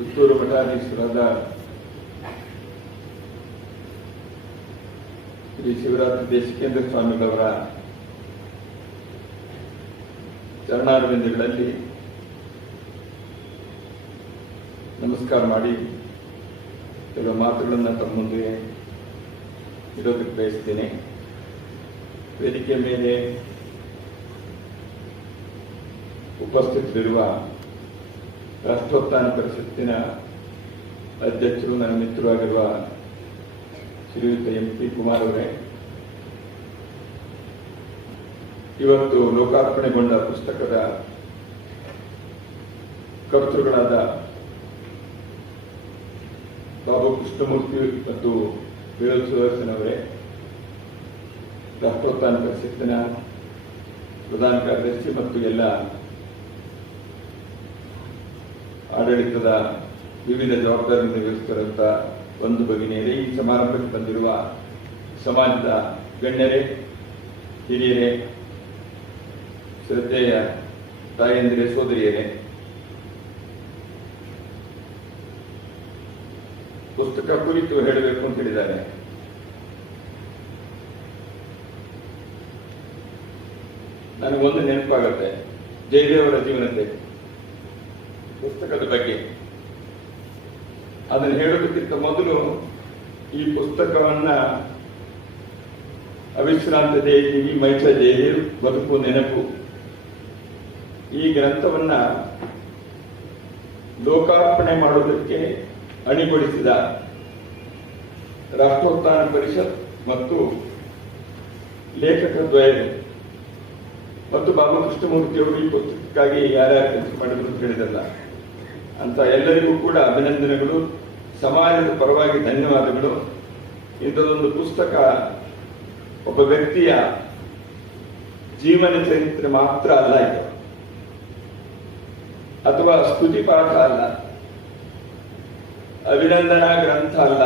ಪುತ್ತೂರು ಮಠಾಧೀಶರಾದ ಶ್ರೀ ಶಿವರಾತ್ರಿ ದೇಶಿಕೇಂದ್ರ ಸ್ವಾಮಿಗಳವರ ಚರಣಾರವಿಂದಗಳಲ್ಲಿ ನಮಸ್ಕಾರ ಮಾಡಿ ಕೆಲವು ಮಾತುಗಳನ್ನು ತಮ್ಮ ಮುಂದೆ ಇಡೋದಕ್ಕೆ ಬಯಸ್ತೇನೆ. ವೇದಿಕೆ ಮೇಲೆ ಉಪಸ್ಥಿತರಿರುವ ರಾಷ್ಟ್ರೋತ್ಥಾನ ಪರಿಷತ್ತಿನ ಅಧ್ಯಕ್ಷರು, ನನ್ನ ಮಿತ್ರರು ಆಗಿರುವ ಶ್ರೀಯುತ MP ಕುಮಾರ್ ಅವರೇ, ಇವತ್ತು ಲೋಕಾರ್ಪಣೆಗೊಂಡ ಪುಸ್ತಕದ ಕರ್ತೃಗಳಾದ ಬಾಬು ಕೃಷ್ಣಮೂರ್ತಿ ಮತ್ತು ವಿರೋಧ ಸುದರ್ಶನ್ ಅವರೇ, ರಾಷ್ಟ್ರೋತ್ಥಾನ ಪರಿಷತ್ತಿನ ಪ್ರಧಾನ ಕಾರ್ಯದರ್ಶಿ ಮತ್ತು ಎಲ್ಲ ಆಡಳಿತದ ವಿವಿಧ ಜವಾಬ್ದಾರಿ ನಿರ್ವಹಿಸುತ್ತಿರುವಂಥ ಒಂದು ಭಗಿನಿಯರೇ, ಈ ಸಮಾರಂಭಕ್ಕೆ ಬಂದಿರುವ ಸಮಾಜದ ಗಣ್ಯರೇ, ಹಿರಿಯರೇ, ಶ್ರದ್ಧೆಯ ತಾಯಂದಿರೇ, ಸೋದರಿಯರೇ, ಪುಸ್ತಕ ಕುರಿತು ಹೇಳಬೇಕು ಅಂತ ಹೇಳಿದ್ದಾರೆ. ನನಗೊಂದು ನೆನಪಾಗುತ್ತೆ, ಜಯದೇವರ ಜೀವನತೆ ಪುಸ್ತಕದ ಬಗ್ಗೆ. ಅದನ್ನು ಹೇಳೋದಕ್ಕಿಂತ ಮೊದಲು ಈ ಪುಸ್ತಕವನ್ನ ಅವಿಶ್ರಾಂತ ಜಯಜೀವಿ ಮೈಚ ಜಯದೇವ್ ಬದುಕು ನೆನಪು, ಈ ಗ್ರಂಥವನ್ನ ಲೋಕಾರ್ಪಣೆ ಮಾಡೋದಕ್ಕೆ ಅಣಿಗೊಳಿಸಿದ ರಾಷ್ಟ್ರೋತ್ಥಾನ ಪರಿಷತ್ ಮತ್ತು ಲೇಖಕ ದ್ವಯರು ಮತ್ತು ಬಾಬು ಕೃಷ್ಣಮೂರ್ತಿಯವರು ಈ ಪುಸ್ತಕಕ್ಕಾಗಿ ಯಾರ್ಯಾರು ಕೆಲಸ ಮಾಡಿದ್ರು ಅಂತ ಹೇಳಿದಲ್ಲ ಅಂತ ಎಲ್ಲರಿಗೂ ಕೂಡ ಅಭಿನಂದನೆಗಳು, ಸಮಾಜದ ಪರವಾಗಿ ಧನ್ಯವಾದಗಳು. ಇಂಥದೊಂದು ಪುಸ್ತಕ ಒಬ್ಬ ವ್ಯಕ್ತಿಯ ಜೀವನ ಚರಿತ್ರೆ ಮಾತ್ರ ಅಲ್ಲ, ಇದು ಅಥವಾ ಸ್ತುತಿ ಪಾಠ ಅಲ್ಲ, ಅಭಿನಂದನಾ ಗ್ರಂಥ ಅಲ್ಲ.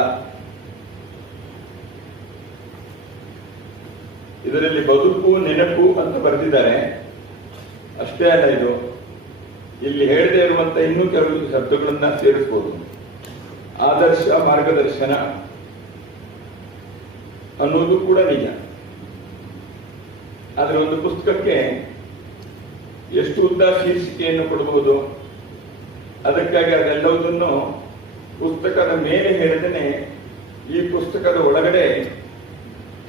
ಇದರಲ್ಲಿ ಬದುಕು ನೆನಪು ಅಂತ ಬರೆದಿದ್ದಾರೆ. ಅಷ್ಟೇ ಅಲ್ಲ, ಇದು ಇಲ್ಲಿ ಹೇಳದೇ ಇರುವಂತ ಇನ್ನೂ ಕೆಲವು ಶಬ್ದಗಳನ್ನ ಸೇರಿಸಬಹುದು. ಆದರ್ಶ, ಮಾರ್ಗದರ್ಶನ ಅನ್ನೋದು ಕೂಡ ನಿಜ. ಆದ್ರೆ ಒಂದು ಪುಸ್ತಕಕ್ಕೆ ಎಷ್ಟು ಉದ್ದ ಶೀರ್ಷಿಕೆಯನ್ನು ಕೊಡಬಹುದು, ಅದಕ್ಕಾಗಿ ಅದೆಲ್ಲವುದನ್ನು ಪುಸ್ತಕದ ಮೇಲೆ ಹೇಳಿದೇನೆ ಈ ಪುಸ್ತಕದ ಒಳಗಡೆ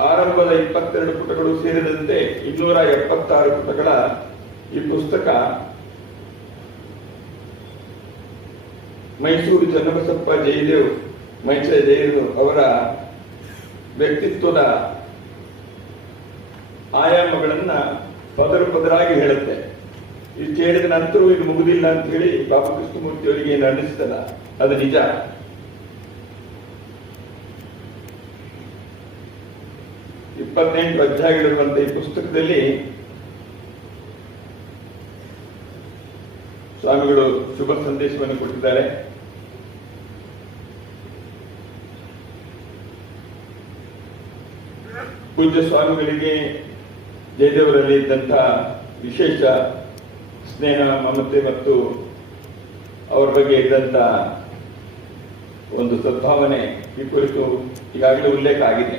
ಆರಂಭದ 22 ಪುಟಗಳು ಸೇರಿದಂತೆ 276 ಪುಟಗಳ ಈ ಪುಸ್ತಕ ಮೈಸೂರು ಚನ್ನಬಸಪ್ಪ ಜಯದೇವ್ ಮೈಚ ಜಯದೇವ್ ಅವರ ವ್ಯಕ್ತಿತ್ವದ ಆಯಾಮಗಳನ್ನ ಪದರಾಗಿ ಹೇಳುತ್ತೆ. ಇಷ್ಟು ಹೇಳಿದ ನಂತರ ಇದು ಮುಗುದಿಲ್ಲ ಅಂತ ಹೇಳಿ ಬಾಬು ಕೃಷ್ಣಮೂರ್ತಿ ಅವರಿಗೆ ಏನು ಅನ್ನಿಸ್ತಲ್ಲ, ಅದು ನಿಜ. ಅಧ್ಯಾಯಗಳಿರುವಂತಹ ಈ ಪುಸ್ತಕದಲ್ಲಿ ಸ್ವಾಮಿಗಳು ಶುಭ ಸಂದೇಶವನ್ನು ಕೊಟ್ಟಿದ್ದಾರೆ. ಪೂಜ್ಯ ಸ್ವಾಮಿಗಳಿಗೆ ಜಯದೇವರಲ್ಲಿ ಇದ್ದಂತಹ ವಿಶೇಷ ಸ್ನೇಹ, ಮಮತೆ ಮತ್ತು ಅವರ ಬಗ್ಗೆ ಇದ್ದಂತ ಒಂದು ಸದ್ಭಾವನೆ ಈ ಕುರಿತು ಈಗಾಗಲೇ ಉಲ್ಲೇಖ ಆಗಿದೆ.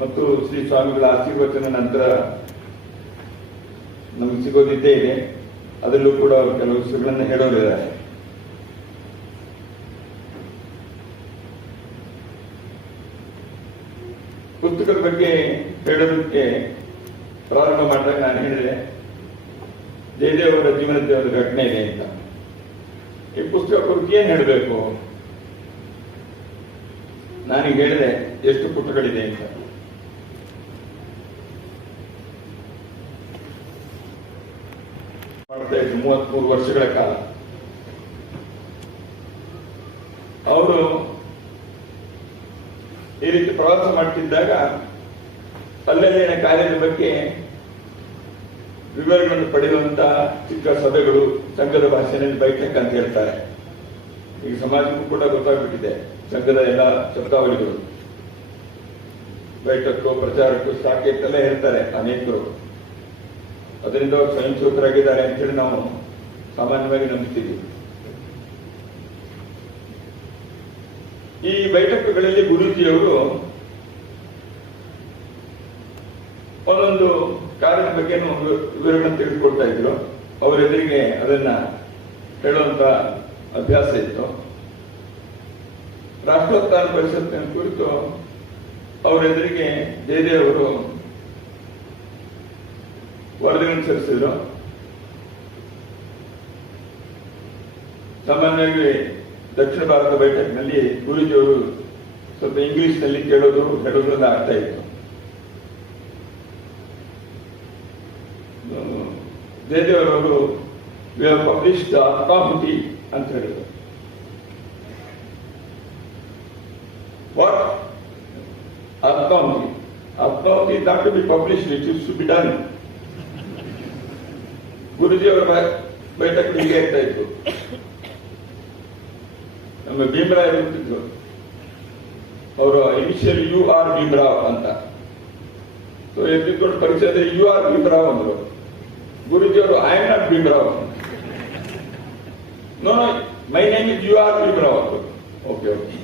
ಮತ್ತು ಶ್ರೀ ಸ್ವಾಮಿಗಳ ಆಶೀರ್ವಚನ ನಂತರ ನಮಗೆ ಸಿಗೋದಿದ್ದೇ ಇದೆ. ಅದರಲ್ಲೂ ಕೂಡ ಕೆಲವು ವಿಷಯಗಳನ್ನು ಹೇಳೋರಿದ್ದಾರೆ. ಪುಸ್ತಕದ ಬಗ್ಗೆ ಹೇಳೋದಕ್ಕೆ ಪ್ರಾರಂಭ ಮಾಡಿದಾಗ ನಾನು ಹೇಳಿದೆ, ಜಯದೇವ್ ಅವರ ಜೀವನದ ಒಂದು ಘಟನೆ ಇದೆ ಅಂತ. ಈ ಪುಸ್ತಕ ಕುರಿತು ಏನ್ ಹೇಳಬೇಕು, ನಾನೀಗ ಹೇಳಿದೆ ಎಷ್ಟು ಪುಟಗಳಿದೆ ಅಂತ. ಮಾಡ್ತಾ ಇದ್ರು 33 ವರ್ಷಗಳ ಕಾಲ. ಅವರು ಈ ರೀತಿ ಪ್ರವಾಸ ಮಾಡ್ತಿದ್ದಾಗ ಅಲ್ಲಲ್ಲಿನ ಕಾರ್ಯದ ಬಗ್ಗೆ ವಿವರಗಳನ್ನು ಪಡೆಯುವಂತ ಚಿಕ್ಕ ಸಭೆಗಳು, ಸಂಘದ ಭಾಷೆಯಲ್ಲಿ ಬೈಠಕ್ ಅಂತ ಹೇಳ್ತಾರೆ. ಈಗ ಸಮಾಜಕ್ಕೂ ಕೂಡ ಗೊತ್ತಾಗ್ಬಿಟ್ಟಿದೆ ಸಂಘದ ಎಲ್ಲ ಶಬ್ದಾವಳಿಗಳು. ಬೈಠಕ್ಕು, ಪ್ರಚಾರಕ್ಕೂ, ಸಾಕೇತ್ ಎಲ್ಲ ಹೇಳ್ತಾರೆ ಅನೇಕರು. ಅದರಿಂದ ಅವರು ಸ್ವಯಂಸೇವಕರಾಗಿದ್ದಾರೆ ಅಂತೇಳಿ ನಾವು ಸಾಮಾನ್ಯವಾಗಿ ನಂಬ್ತೀವಿ. ಈ ಬೈಠಕಗಳಲ್ಲಿ ಗುರೂಜಿಯವರು ಒಂದೊಂದು ಕಾರ್ಯದ ಬಗ್ಗೆ ವಿವರಣೆ ತೆಗೆದುಕೊಳ್ತಾ ಇದ್ರು. ಅವರೆದುರಿಗೆ ಅದನ್ನ ಹೇಳುವಂತ ಅಭ್ಯಾಸ ಇತ್ತು. ರಾಷ್ಟ್ರೋತ್ಥಾನ ಪರಿಷತ್ತಿನ ಕುರಿತು ಅವರೆದುರಿಗೆ ಜಯದೇವರು ವರದಿಗಳನ್ನು ಸಲ್ಲಿಸಿದ್ರು. ಸಾಮಾನ್ಯವಾಗಿ ದಕ್ಷಿಣ ಭಾರತ ಬೈಠಕ್ನಲ್ಲಿ ಗುರೂಜಿಯವರು ಸ್ವಲ್ಪ ಇಂಗ್ಲಿಷ್ನಲ್ಲಿ ಹೇಳೋದ್ರಿಂದ ಆಗ್ತಾ ಇತ್ತು. ಜಯದೇವರವರು ಪಬ್ಲಿಷ್ಡ್ ಅಕಾಹುತಿ ಅಂತ ಹೇಳಿದ್ರು. ವಾಟ್ ಅಕಾಹುತಿ? ಅಕಾಹುತಿ is not to be published, it is to be done. ಗುರೂಜಿಯವರ ಬೈಠಕ್ ಹೀಗೆ ಆಗ್ತಾ ಇತ್ತು. ನಮ್ಮ ಭೀಮರಾವ್ ಇರ್ತಿದ್ರು, ಅವರು ಇನಿಷಿಯಲ್ ಯು ಆರ್ ಭೀಮರಾವ್ ಅಂತ. ಸೊ ಎದ್ದುಕೊಂಡು ಪರಿಚಯದ ಯು ಆರ್ ಭೀಮರಾವ್ ಅಂದ್ರು. ಗುರೂಜಿಯವರು I am not Bhimrao. No no, my name is you are Bhimrao ಅಂದ್ರು. Okay okay.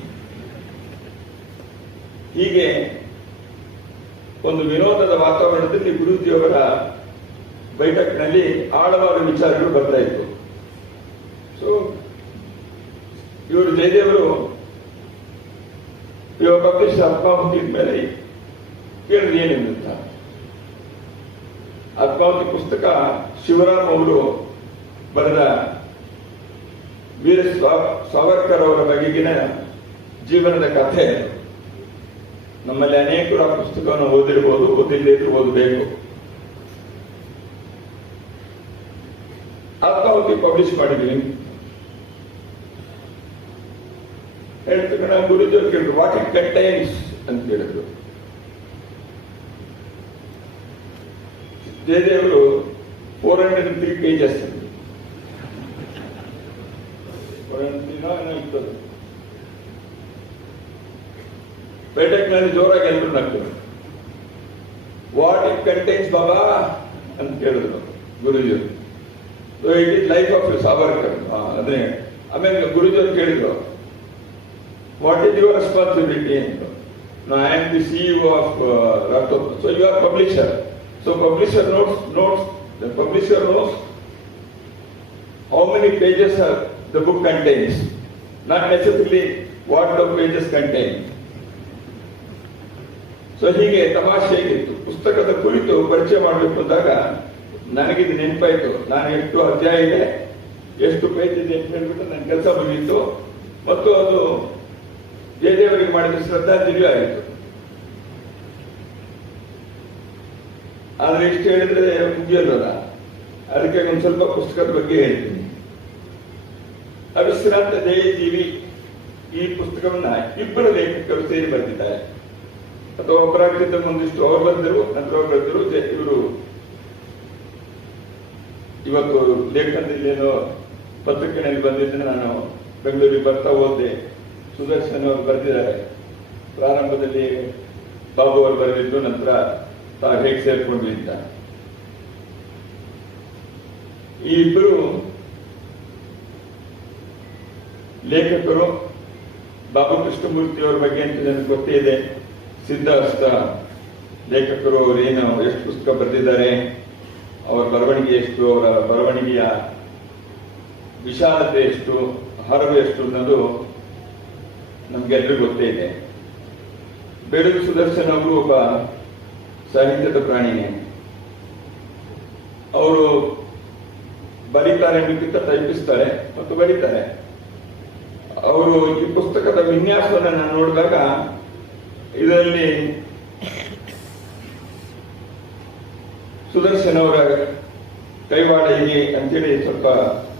ಹೀಗೆ ಒಂದು ವಿನೋದದ ವಾತಾವರಣದಲ್ಲಿ ಗುರೂಜಿಯವರ ಬೈಠಕ್ನಲ್ಲಿ ಆಳವಾದ ವಿಚಾರಗಳು ಬರ್ತಾ ಇತ್ತು. ಸೊ ಇವರು ಜಯದೇವರು ಇವಾಗ ಪಬ್ಲಿಷ್ ಅಪ್ಪಾವತಿ ಮೇಲೆ ಕೇಳಿದ್ರೆ ಏನಿಲ್ಲ. ಅಪ್ಪಾವತಿ ಪುಸ್ತಕ ಶಿವರಾಮ್ ಅವರು ಬರೆದ ವೀರ ಸಾವರ್ಕರ್ ಅವರ ಬಗೆಗಿನ ಜೀವನದ ಕಥೆ. ನಮ್ಮಲ್ಲಿ ಅನೇಕರು ಆ ಪುಸ್ತಕವನ್ನು ಓದಿರ್ಬೋದು, ಓದಿಲ್ಲದಿದ್ರು ಓದಬೇಕು. ಅಪ್ಪಾವತಿ ಪಬ್ಲಿಷ್ ಮಾಡಿದ್ವಿ. ಹೇಳ್ತಕ್ಕ ಗುರೂಜಿಯವರು ಕೇಳಿದ್ರು, ವಾಟ್ ಇಟ್ ಕಂಟೈನ್ಸ್ ಅಂತ ಕೇಳಿದ್ರು. ಜಯದೇವರು 403 pages ಬೈಠಕ್ನಲ್ಲಿ ಜೋರಾಗಿ ಎಲ್ಲರೂ ನಗ್ತಾರೆ. ವಾಟ್ ಇಟ್ ಕಂಟೈನ್ಸ್ ಬಾಬಾ ಅಂತ ಕೇಳಿದ್ರು ಗುರೂಜಿಯವರು. It is life of Savarkar. ಅದೇ ಆಮೇಲೆ ಗುರೂಜಿಯವರು ಕೇಳಿದ್ರು, ವಾಟ್ ಈಸ್ ಯುವರ್ ರೆಸ್ಪಾನ್ಸಿಬಿಲಿಟಿ ಅಂತ. I am the CEO of Rashtrotthana. So you are publisher. So publisher the publisher knows how many pages the book contains, not necessarily what the pages contain. So ಹೀಗೆ ತಮಾಷೆಯಾಗಿತ್ತು. ಪುಸ್ತಕದ ಕುರಿತು ಪರಿಚಯ ಮಾಡಬೇಕು ಅಂದಾಗ ನನಗಿದು ನೆನಪಾಯಿತು. ನಾನು ಎಷ್ಟು ಅಧ್ಯಾಯ ಇದೆ, ಎಷ್ಟು ಪೇಜ್ ಇದೆ ಅಂತ ಹೇಳ್ಬಿಟ್ಟು ನನ್ನ ಕೆಲಸ ಮುಗಿಯಿತು. ಮತ್ತು ಅದು ಜಯದೇವರಿಗೆ ಮಾಡಿದ ಶ್ರದ್ಧಾಂಜಲಿ ಆಯಿತು. ಆದ್ರೆ ಇಷ್ಟು ಹೇಳಿದ್ರೆ ಮುಗಿಯಲ್ಲ. ಅದಕ್ಕೆ ಒಂದು ಸ್ವಲ್ಪ ಪುಸ್ತಕದ ಬಗ್ಗೆ ಹೇಳ್ತೀನಿ. ಅವಿಶ್ರಾಂತ ಜಯಜೀವಿ ಈ ಪುಸ್ತಕವನ್ನ ಇಬ್ಬರು ಲೇಖಕರು ಸೇರಿ ಬರೆದಿದ್ದಾರೆ. ಅಥವಾ ಒಬ್ಬರಾಗಿದ್ದ ಒಂದಿಷ್ಟು ಅವರು ಬರೆದರು, ನಂತರ ಅವರು ಬರೆದರು. ಇವರು ಇವತ್ತು ಲೇಖನದಲ್ಲಿ ಏನೋ ಪತ್ರಿಕೆಯಲ್ಲಿ ಬಂದಿದ್ದನ್ನು ನಾನು ಬೆಂಗಳೂರಿಗೆ ಬರ್ತಾ ಹೋದೆ. ಸುದರ್ಶನ್ ಅವರು ಬರೆದಿದ್ದಾರೆ. ಪ್ರಾರಂಭದಲ್ಲಿ ಬಾಬು ಅವರು ಬರೆದಿದ್ದು, ನಂತರ ತಾವು ಹೇಗೆ ಸೇರ್ಕೊಂಡ್ವಿ ಅಂತ. ಈ ಇಬ್ಬರು ಲೇಖಕರು ಬಾಬು ಕೃಷ್ಣಮೂರ್ತಿ ಅವರ ಬಗ್ಗೆ ಅಂತ ನನಗೆ ಗೊತ್ತೇ ಇದೆ. ಸಿದ್ಧಹಸ್ತ ಲೇಖಕರು. ಅವರೇನು ಎಷ್ಟು ಪುಸ್ತಕ ಬರೆದಿದ್ದಾರೆ, ಅವರ ಬರವಣಿಗೆ ಎಷ್ಟು, ಅವರ ಬರವಣಿಗೆಯ ವಿಶಾಲತೆ ಎಷ್ಟು, ಹರವು ಎಷ್ಟು ಅನ್ನೋದು ನಮ್ಗೆಲ್ಲರಿಗೂ ಗೊತ್ತೇ ಇದೆ. ಬೆಳಗು ಸುದರ್ಶನ್ ಅವರು ಒಬ್ಬ ಸಾಹಿತ್ಯದ ಪ್ರಾಣಿನೇ. ಅವರು ಬರೀತಾರೆ, ಲಿಖಿತ ತಲುಪಿಸ್ತಾರೆ ಮತ್ತು ಬರೀತಾರೆ. ಅವರು ಈ ಪುಸ್ತಕದ ವಿನ್ಯಾಸವನ್ನು ನಾನು ನೋಡಿದಾಗ ಇದರಲ್ಲಿ ಸುದರ್ಶನ್ ಅವರ ಕೈವಾಡ ಇದೆ ಅಂತೇಳಿ ಸ್ವಲ್ಪ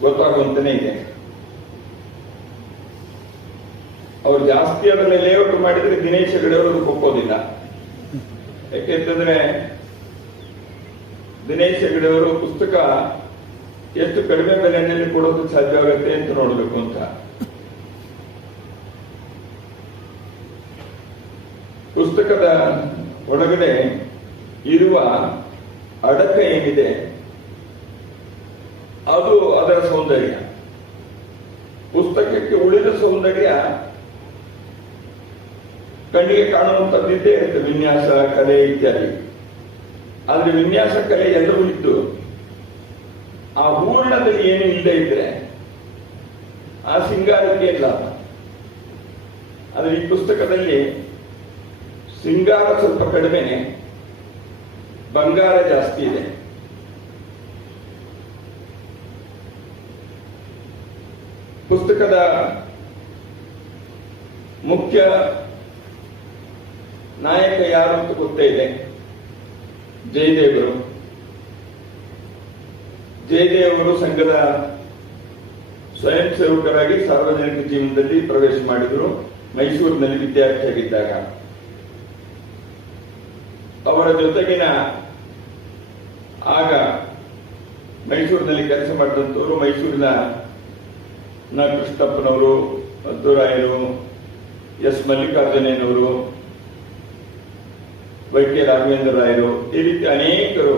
ಗೊತ್ತಾಗುವಂತಾನೆ ಇದೆ. ಅವರು ಜಾಸ್ತಿ ಅದರಲ್ಲಿ ಲೇಔಟ್ ಮಾಡಿದ್ರೆ ದಿನೇಶ್ ಹೆಗಡೆ ಅವರು ಒಪ್ಪೋದಿಲ್ಲ. ಯಾಕೆಂತಂದ್ರೆ ದಿನೇಶ್ ಹೆಗಡೆ ಅವರು ಪುಸ್ತಕ ಎಷ್ಟು ಕಡಿಮೆ ಬೆಲೆಯಲ್ಲಿ ಕೊಡೋದಕ್ಕೆ ಸಾಧ್ಯವಾಗುತ್ತೆ ಅಂತ ನೋಡಬೇಕು ಅಂತ. ಪುಸ್ತಕದ ಒಳಗಡೆ ಇರುವ ಅಡಕ ಏನಿದೆ ಅದು ಅದರ ಸೌಂದರ್ಯ. ಪುಸ್ತಕಕ್ಕೆ ಉಳಿದ ಸೌಂದರ್ಯ ಕಣ್ಣಿಗೆ ಕಾಣುವಂಥದ್ದಿದ್ದೇ ಇರುತ್ತೆ, ವಿನ್ಯಾಸ ಕಲೆ ಇತ್ಯಾದಿ. ಆದ್ರೆ ವಿನ್ಯಾಸ ಕಲೆ ಎಲ್ಲವೂ ಇದ್ದು ಆ ಹೂರ್ಣದಲ್ಲಿ ಏನು ಇಲ್ಲದೆ ಇದ್ರೆ ಆ ಸಿಂಗಾರಕ್ಕೆ ಇಲ್ಲ. ಆದ್ರೆ ಈ ಪುಸ್ತಕದಲ್ಲಿ ಸಿಂಗಾರ ಸ್ವಲ್ಪ ಕಡಿಮೆನೆ, ಬಂಗಾರ ಜಾಸ್ತಿ ಇದೆ. ಪುಸ್ತಕದ ಮುಖ್ಯ ನಾಯಕ ಯಾರು ಅಂತ ಗೊತ್ತೇ ಇದೆ, ಜಯದೇವರು. ಜಯದೇವರು ಸಂಘದ ಸ್ವಯಂ ಸೇವಕರಾಗಿ ಸಾರ್ವಜನಿಕ ಜೀವನದಲ್ಲಿ ಪ್ರವೇಶ ಮಾಡಿದರು. ಮೈಸೂರಿನಲ್ಲಿ ವಿದ್ಯಾರ್ಥಿಯಾಗಿದ್ದಾಗ ಅವರ ಜೊತೆಗಿನ ಆಗ ಮೈಸೂರಿನಲ್ಲಿ ಕೆಲಸ ಮಾಡಿದಂಥವರು ಮೈಸೂರಿನ ಕೃಷ್ಣಪ್ಪನವರು, ಮಧುರಾಯರು, ಎಸ್ ಮಲ್ಲಿಕಾರ್ಜುನಯ್ಯನವರು, ವೈ ಕೆ ರಾಘವೇಂದ್ರ ರಾಯರು, ಈ ರೀತಿ ಅನೇಕರು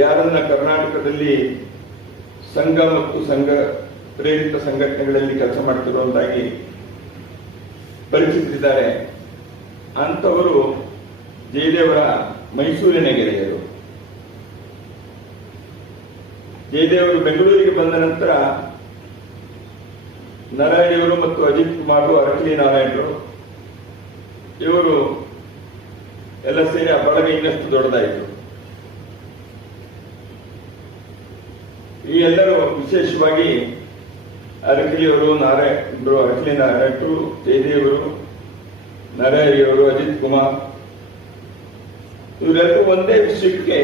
ಯಾರನ್ನ ಕರ್ನಾಟಕದಲ್ಲಿ ಸಂಘ ಮತ್ತು ಸಂಘ ಪ್ರೇರಿತ ಸಂಘಟನೆಗಳಲ್ಲಿ ಕೆಲಸ ಮಾಡ್ತಿರುವಂತಾಗಿ ಪರಿಚಿತರಿದ್ದಾರೆ. ಅಂಥವರು ಜಯದೇವರ ಮೈಸೂರಿನ ಗೆಳೆಯರು. ಜಯದೇವರು ಬೆಂಗಳೂರಿಗೆ ಬಂದ ನಂತರ ನಾರಾಯಣರು ಮತ್ತು ಅಜಿತ್ ಕುಮಾರ್, ಅರಕಲಿ ನಾರಾಯಣರು ಇವರು ಎಲ್ಲ ಸೇರಿ ಆ ಬಳಗ ಇನ್ನಷ್ಟು ದೊಡ್ಡದಾಯಿತು. ಈ ಎಲ್ಲರೂ ವಿಶೇಷವಾಗಿ ಅರಕಲಿಯವರು, ನಾರಾಯಣರು, ಅರಕಲಿ ನಾರಾಯಣರು, ಜಯದೇವರು, ನಾರಾಯಣಿಯವರು, ಅಜಿತ್ ಕುಮಾರ್ ಇವರೆಲ್ಲರೂ ಒಂದೇ ವಿಷಯಕ್ಕೆ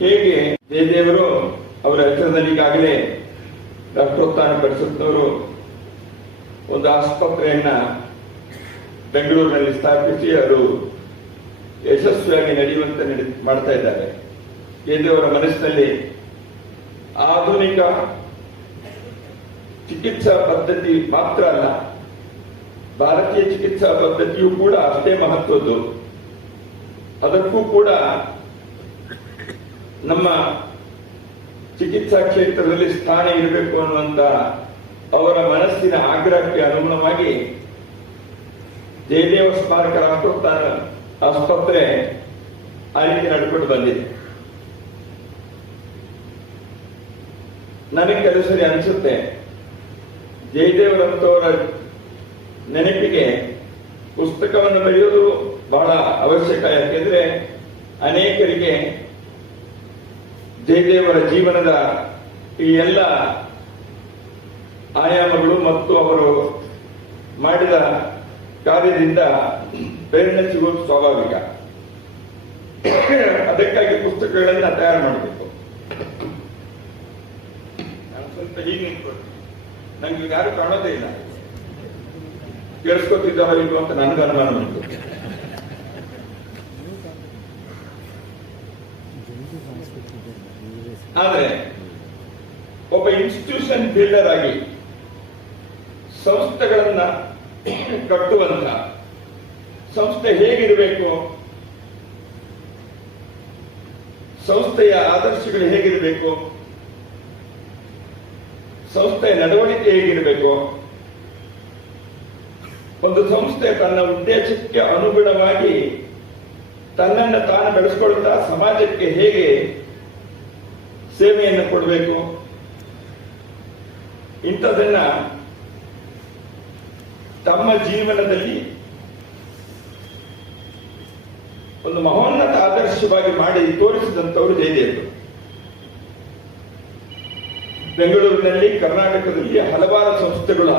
ಹೇಗೆ ಜಯದೇವರು ಅವರ ಹೆಸರಿನಲ್ಲಿ ಈಗಾಗಲೇ ರಾಷ್ಟ್ರೋತ್ಥಾನ ಪರಿಷತ್ನವರು ಒಂದು ಆಸ್ಪತ್ರೆಯನ್ನ ಬೆಂಗಳೂರಿನಲ್ಲಿ ಸ್ಥಾಪಿಸಿ ಅವರು ಯಶಸ್ವಿಯಾಗಿ ನಡೆಯುವಂತೆ ಮಾಡ್ತಾ ಇದ್ದಾರೆ. ಜಯದೇವರ ಮನಸ್ಸಿನಲ್ಲಿ ಆಧುನಿಕ ಚಿಕಿತ್ಸಾ ಪದ್ಧತಿ ಮಾತ್ರ ಅಲ್ಲ, ಭಾರತೀಯ ಚಿಕಿತ್ಸಾ ಪದ್ಧತಿಯೂ ಕೂಡ ಅಷ್ಟೇ ಮಹತ್ವದ್ದು. ಅದಕ್ಕೂ ಕೂಡ ನಮ್ಮ ಚಿಕಿತ್ಸಾ ಕ್ಷೇತ್ರದಲ್ಲಿ ಸ್ಥಾನ ಇರಬೇಕು ಅನ್ನುವಂತ ಅವರ ಮನಸ್ಸಿನ ಆಗ್ರಹಕ್ಕೆ ಅನುಗುಣವಾಗಿ ಜಯದೇವ ಸ್ಮಾರಕ ರಾಷ್ಟ್ರೋತ್ಥಾನ ಆಸ್ಪತ್ರೆ ಆ ರೀತಿ ನಡ್ಕೊಂಡು ಬಂದಿದೆ. ನನಗೆ ಕೆಲವು ಸರಿ ಅನಿಸುತ್ತೆ, ಜಯದೇವರಂತವರ ನೆನಪಿಗೆ ಪುಸ್ತಕವನ್ನು ಬರೆಯೋದು ಬಹಳ ಅವಶ್ಯಕ. ಯಾಕೆಂದ್ರೆ ಅನೇಕರಿಗೆ ಜಯದೇವರ ಜೀವನದ ಈ ಎಲ್ಲ ಆಯಾಮಗಳು ಮತ್ತು ಅವರು ಮಾಡಿದ ಕಾರ್ಯದಿಂದ ಪ್ರೇರಣೆ ಸಿಗೋದು ಸ್ವಾಭಾವಿಕ. ಅದಕ್ಕಾಗಿ ಪುಸ್ತಕಗಳನ್ನ ತಯಾರು ಮಾಡಬೇಕು. ನಾನು ಸ್ವಲ್ಪ ಹೀಗೆ ನಿಂತ್ಕೊಂಡು ನಂಗೆ ಯಾರು ಕಾಣೋದೇ ಇಲ್ಲ, ಕೇಳಿಸ್ಕೊತಿದ್ದಾರೋ ಇಲ್ವೋ ಅಂತ ನನಗೆ ಅನುಮಾನ ಉಂಟು. ಆದ್ರೆ ಒಬ್ಬ ಇನ್ಸ್ಟಿಟ್ಯೂಷನ್ ಬಿಲ್ಡರ್ ಆಗಿ ಸಂಸ್ಥೆಗಳನ್ನ ಕಟ್ಟುವಂತ ಸಂಸ್ಥೆ ಹೇಗಿರಬೇಕು, ಸಂಸ್ಥೆಯ ಆದರ್ಶಗಳು ಹೇಗಿರಬೇಕು, ಸಂಸ್ಥೆಯ ನಡವಳಿಕೆ ಹೇಗಿರಬೇಕು, ಒಂದು ಸಂಸ್ಥೆ ತನ್ನ ಉದ್ದೇಶಕ್ಕೆ ಅನುಗುಣವಾಗಿ ತನ್ನನ್ನು ತಾನು ಬೆಳೆಸ್ಕೊಳ್ತಾ ಸಮಾಜಕ್ಕೆ ಹೇಗೆ ಸೇವೆಯನ್ನು ಕೊಡಬೇಕು, ಇಂಥದನ್ನ ತಮ್ಮ ಜೀವನದಲ್ಲಿ ಒಂದು ಮಹೋನ್ನತ ಆದರ್ಶವಾಗಿ ಮಾಡಿ ತೋರಿಸಿದಂಥವರು ಜಯದೇವರು. ಬೆಂಗಳೂರಿನಲ್ಲಿ, ಕರ್ನಾಟಕದಲ್ಲಿ ಹಲವಾರು ಸಂಸ್ಥೆಗಳ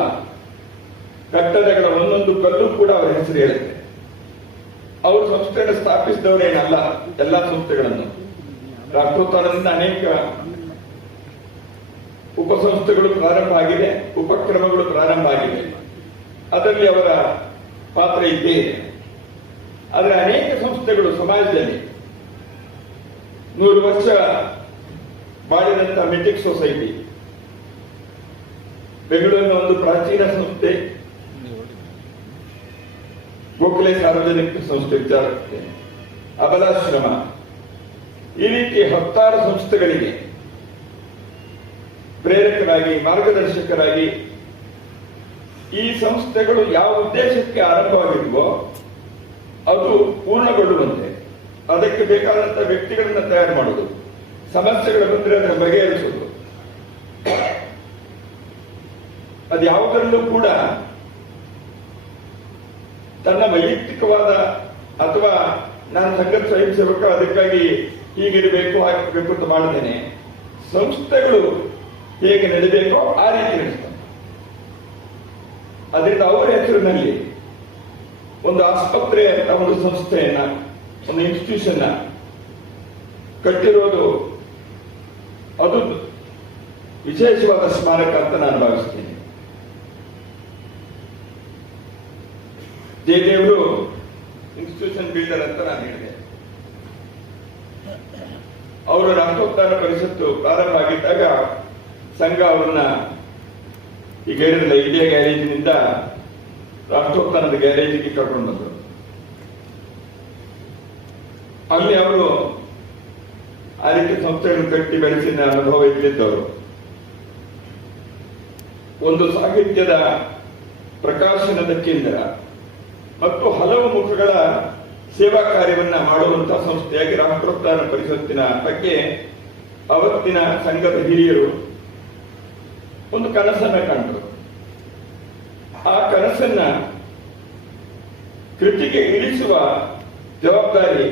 ಕಟ್ಟಡಗಳ ಒಂದೊಂದು ಕಲ್ಲು ಕೂಡ ಅವರ ಹೆಸರು ಹೇಳುತ್ತೆ. ಅವರು ಸಂಸ್ಥೆಯನ್ನು ಸ್ಥಾಪಿಸಿದವರೇನಲ್ಲ, ಎಲ್ಲಾ ಸಂಸ್ಥೆಗಳನ್ನು ರಾಷ್ಟ್ರೋತ್ಥಾನದಿಂದ ಅನೇಕ ಉಪಸಂಸ್ಥೆಗಳು ಪ್ರಾರಂಭ ಆಗಿದೆ, ಉಪಕ್ರಮಗಳು ಪ್ರಾರಂಭ ಆಗಿವೆ. ಅದರಲ್ಲಿ ಅವರ ಪಾತ್ರ ಇದ್ದೇ ಇದೆ. ಆದರೆ ಅನೇಕ ಸಂಸ್ಥೆಗಳು ಸಮಾಜದಲ್ಲಿ 100 ವರ್ಷ ಬಾಳಿದಂತ ಮೆಟ್ರಿಕ್ ಸೊಸೈಟಿ ಬೆಂಗಳೂರಿನ ಒಂದು ಪ್ರಾಚೀನ ಸಂಸ್ಥೆ, ಗೋಖಲೆ ಸಾರ್ವಜನಿಕ ಸಂಸ್ಥೆ ವಿಚಾರಕ್ಕೆ, ಅಬಲಾಶ್ರಮ, ಈ ರೀತಿ 10 ಸಂಸ್ಥೆಗಳಿಗೆ ಪ್ರೇರಕರಾಗಿ, ಮಾರ್ಗದರ್ಶಕರಾಗಿ ಈ ಸಂಸ್ಥೆಗಳು ಯಾವ ಉದ್ದೇಶಕ್ಕೆ ಆರಂಭವಾಗಿದ್ವೋ ಅದು ಪೂರ್ಣಗೊಳ್ಳುವಂತೆ ಅದಕ್ಕೆ ಬೇಕಾದಂತಹ ವ್ಯಕ್ತಿಗಳನ್ನ ತಯಾರು ಮಾಡುವುದು, ಸಮಸ್ಯೆಗಳು ಬಂದರೆ ಅದನ್ನು ಬಗೆಹರಿಸುವುದು. ಅದು ಯಾವುದರಲ್ಲೂ ಕೂಡ ತನ್ನ ವೈಯಕ್ತಿಕವಾದ ಅಥವಾ ನಾನು ಸಂಘದ ಸ್ವಯಂ ಸೇವಕ ಅದಕ್ಕಾಗಿ ಹೀಗಿರಬೇಕು ಹಾಕಿರಬೇಕು ಅಂತ ಮಾಡದೇನೆ ಸಂಸ್ಥೆಗಳು ಹೇಗೆ ನಡಿಬೇಕೋ ಆ ರೀತಿ ನಡೆಸ್ತಾನೆ. ಅದರಿಂದ ಅವರ ಹೆಸರಿನಲ್ಲಿ ಒಂದು ಆಸ್ಪತ್ರೆ ಅಂತ ಒಂದು ಸಂಸ್ಥೆಯನ್ನ, ಒಂದು ಇನ್ಸ್ಟಿಟ್ಯೂಷನ್ ಕಟ್ಟಿರೋದು ಅದು ವಿಶೇಷವಾದ ಸ್ಮಾರಕ ಅಂತ ನಾನು ಭಾವಿಸ್ತೀನಿ. ಜಯದೇವರು ಇನ್ಸ್ಟಿಟ್ಯೂಷನ್ ಬಿಲ್ಡರ್ ಅಂತ ನಾನು ಹೇಳಿದೆ. ಅವರು ರಾಷ್ಟ್ರೋತ್ಥಾನ ಪರಿಷತ್ತು ಪ್ರಾರಂಭ ಆಗಿದ್ದಾಗ ಸಂಘ ಅವರನ್ನ ಈಗ ಹೇಳಿರಲಿಲ್ಲ, ಇಂಡಿಯಾ ಗ್ಯಾರೇಜಿನಿಂದ ರಾಷ್ಟ್ರೋತ್ಥಾನದ ಗ್ಯಾರೇಜಿಗೆ ಕರ್ಕೊಂಡು ಬಂದರು. ಅಲ್ಲಿ ಅವರು ಆ ರೀತಿ ಸಂಸ್ಥೆಗಳನ್ನು ಕಟ್ಟಿ ಬೆಳೆಸಿದ ಅನುಭವ ಇದ್ದಿದ್ದವರು. ಒಂದು ಸಾಹಿತ್ಯದ ಪ್ರಕಾಶನದ ಕೇಂದ್ರ ಮತ್ತು ಹಲವು ಮುಖಗಳ ಸೇವಾ ಕಾರ್ಯವನ್ನ ಮಾಡುವಂತಹ ಸಂಸ್ಥೆಯಾಗಿ ರಾಷ್ಟ್ರೋತ್ಥಾನ ಪರಿಷತ್ತಿನ ಬಗ್ಗೆ ಅವತ್ತಿನ ಸಂಘದ ಹಿರಿಯರು ಒಂದು ಕನಸನ್ನ ಕಂಡರು. ಆ ಕನಸನ್ನ ಕೃತಿಗೆ ಇಳಿಸುವ ಜವಾಬ್ದಾರಿ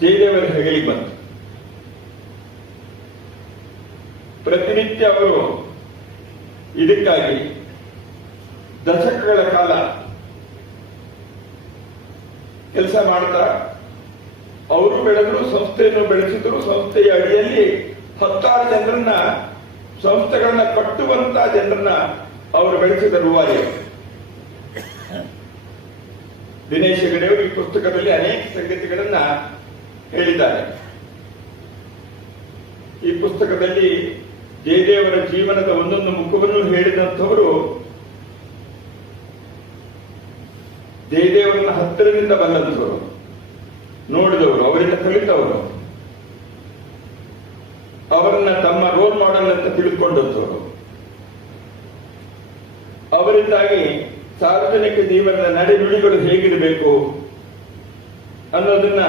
ಜಯದೇವರ ಹೆಗಲಿಗೆ ಬಂತು. ಪ್ರತಿನಿತ್ಯ ಅವರು ಇದಕ್ಕಾಗಿ ದಶಕಗಳ ಕಾಲ ಕೆಲಸ ಮಾಡ್ತಾ ಅವರು ಬೆಳೆದ್ರು, ಸಂಸ್ಥೆಯನ್ನು ಬೆಳೆಸಿದ್ರು. ಸಂಸ್ಥೆಯ ಅಡಿಯಲ್ಲಿ 10 ಜನರನ್ನ, ಸಂಸ್ಥೆಗಳನ್ನ ಕಟ್ಟುವಂತ ಜನರನ್ನ ಅವರು ಬೆಳೆಸಿದ ರೂವಾರಿ. ದಿನೇಶ್ ಹೆಗಡೆಯವರು ಈ ಪುಸ್ತಕದಲ್ಲಿ ಅನೇಕ ಸಂಗತಿಗಳನ್ನ ಹೇಳಿದ್ದಾರೆ. ಈ ಪುಸ್ತಕದಲ್ಲಿ ಜಯದೇವರ ಜೀವನದ ಒಂದೊಂದು ಮುಖವನ್ನು ಹೇಳಿದಂಥವರು ಜಯದೇವರನ್ನ ಹತ್ತಿರದಿಂದ ಬಂದಂಥವರು, ನೋಡಿದವರು, ಅವರಿಂದ ಕಲಿತವರು, ಅವರನ್ನ ತಮ್ಮ ರೋಲ್ ಮಾಡೆಲ್ ಅಂತ ತಿಳಿದುಕೊಂಡಂಥವರು, ಅವರಿಂದಾಗಿ ಸಾರ್ವಜನಿಕ ಜೀವನದ ನಡೆನುಡಿಗಳು ಹೇಗಿರಬೇಕು ಅನ್ನೋದನ್ನ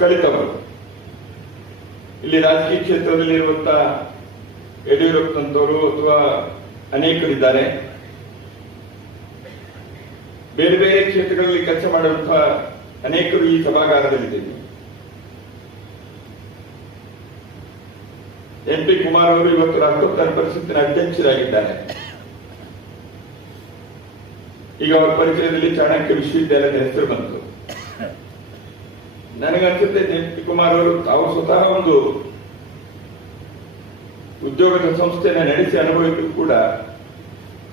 ಕಲಿತವರು. ಇಲ್ಲಿ ರಾಜಕೀಯ ಕ್ಷೇತ್ರದಲ್ಲಿ ಇರುವಂತಹ ಯಡಿಯೂರಪ್ಪನಂತವರು ಅಥವಾ ಅನೇಕರಿದ್ದಾರೆ. ಬೇರೆ ಬೇರೆ ಕ್ಷೇತ್ರಗಳಲ್ಲಿ ಕೆಲಸ ಮಾಡುವಂತಹ ಅನೇಕರು ಈ ಸಭಾಗಾರದಲ್ಲಿದ್ದಾರೆ. ಎಂ ಪಿ ಕುಮಾರ್ ಅವರು ಇವತ್ತು ರಾಷ್ಟ್ರೋತ್ಥಾನ ಪರಿಷತ್ತಿನ ಅಧ್ಯಕ್ಷರಾಗಿದ್ದಾರೆ. ಈಗ ಅವರ ಪರಿಚಯದಲ್ಲಿ ಚಾಣಕ್ಯ ವಿಶ್ವವಿದ್ಯಾಲಯದ ಹೆಸರು ಬಂತು. ನನಗನ್ಸುತ್ತೆ ಎಂ ಪಿ ಕುಮಾರ್ ಅವರು ತಾವು ಸ್ವತಃ ಒಂದು ಉದ್ಯೋಗದ ಸಂಸ್ಥೆಯನ್ನು ನಡೆಸಿ ಅನುಭವಿಸಿದ್ರು ಕೂಡ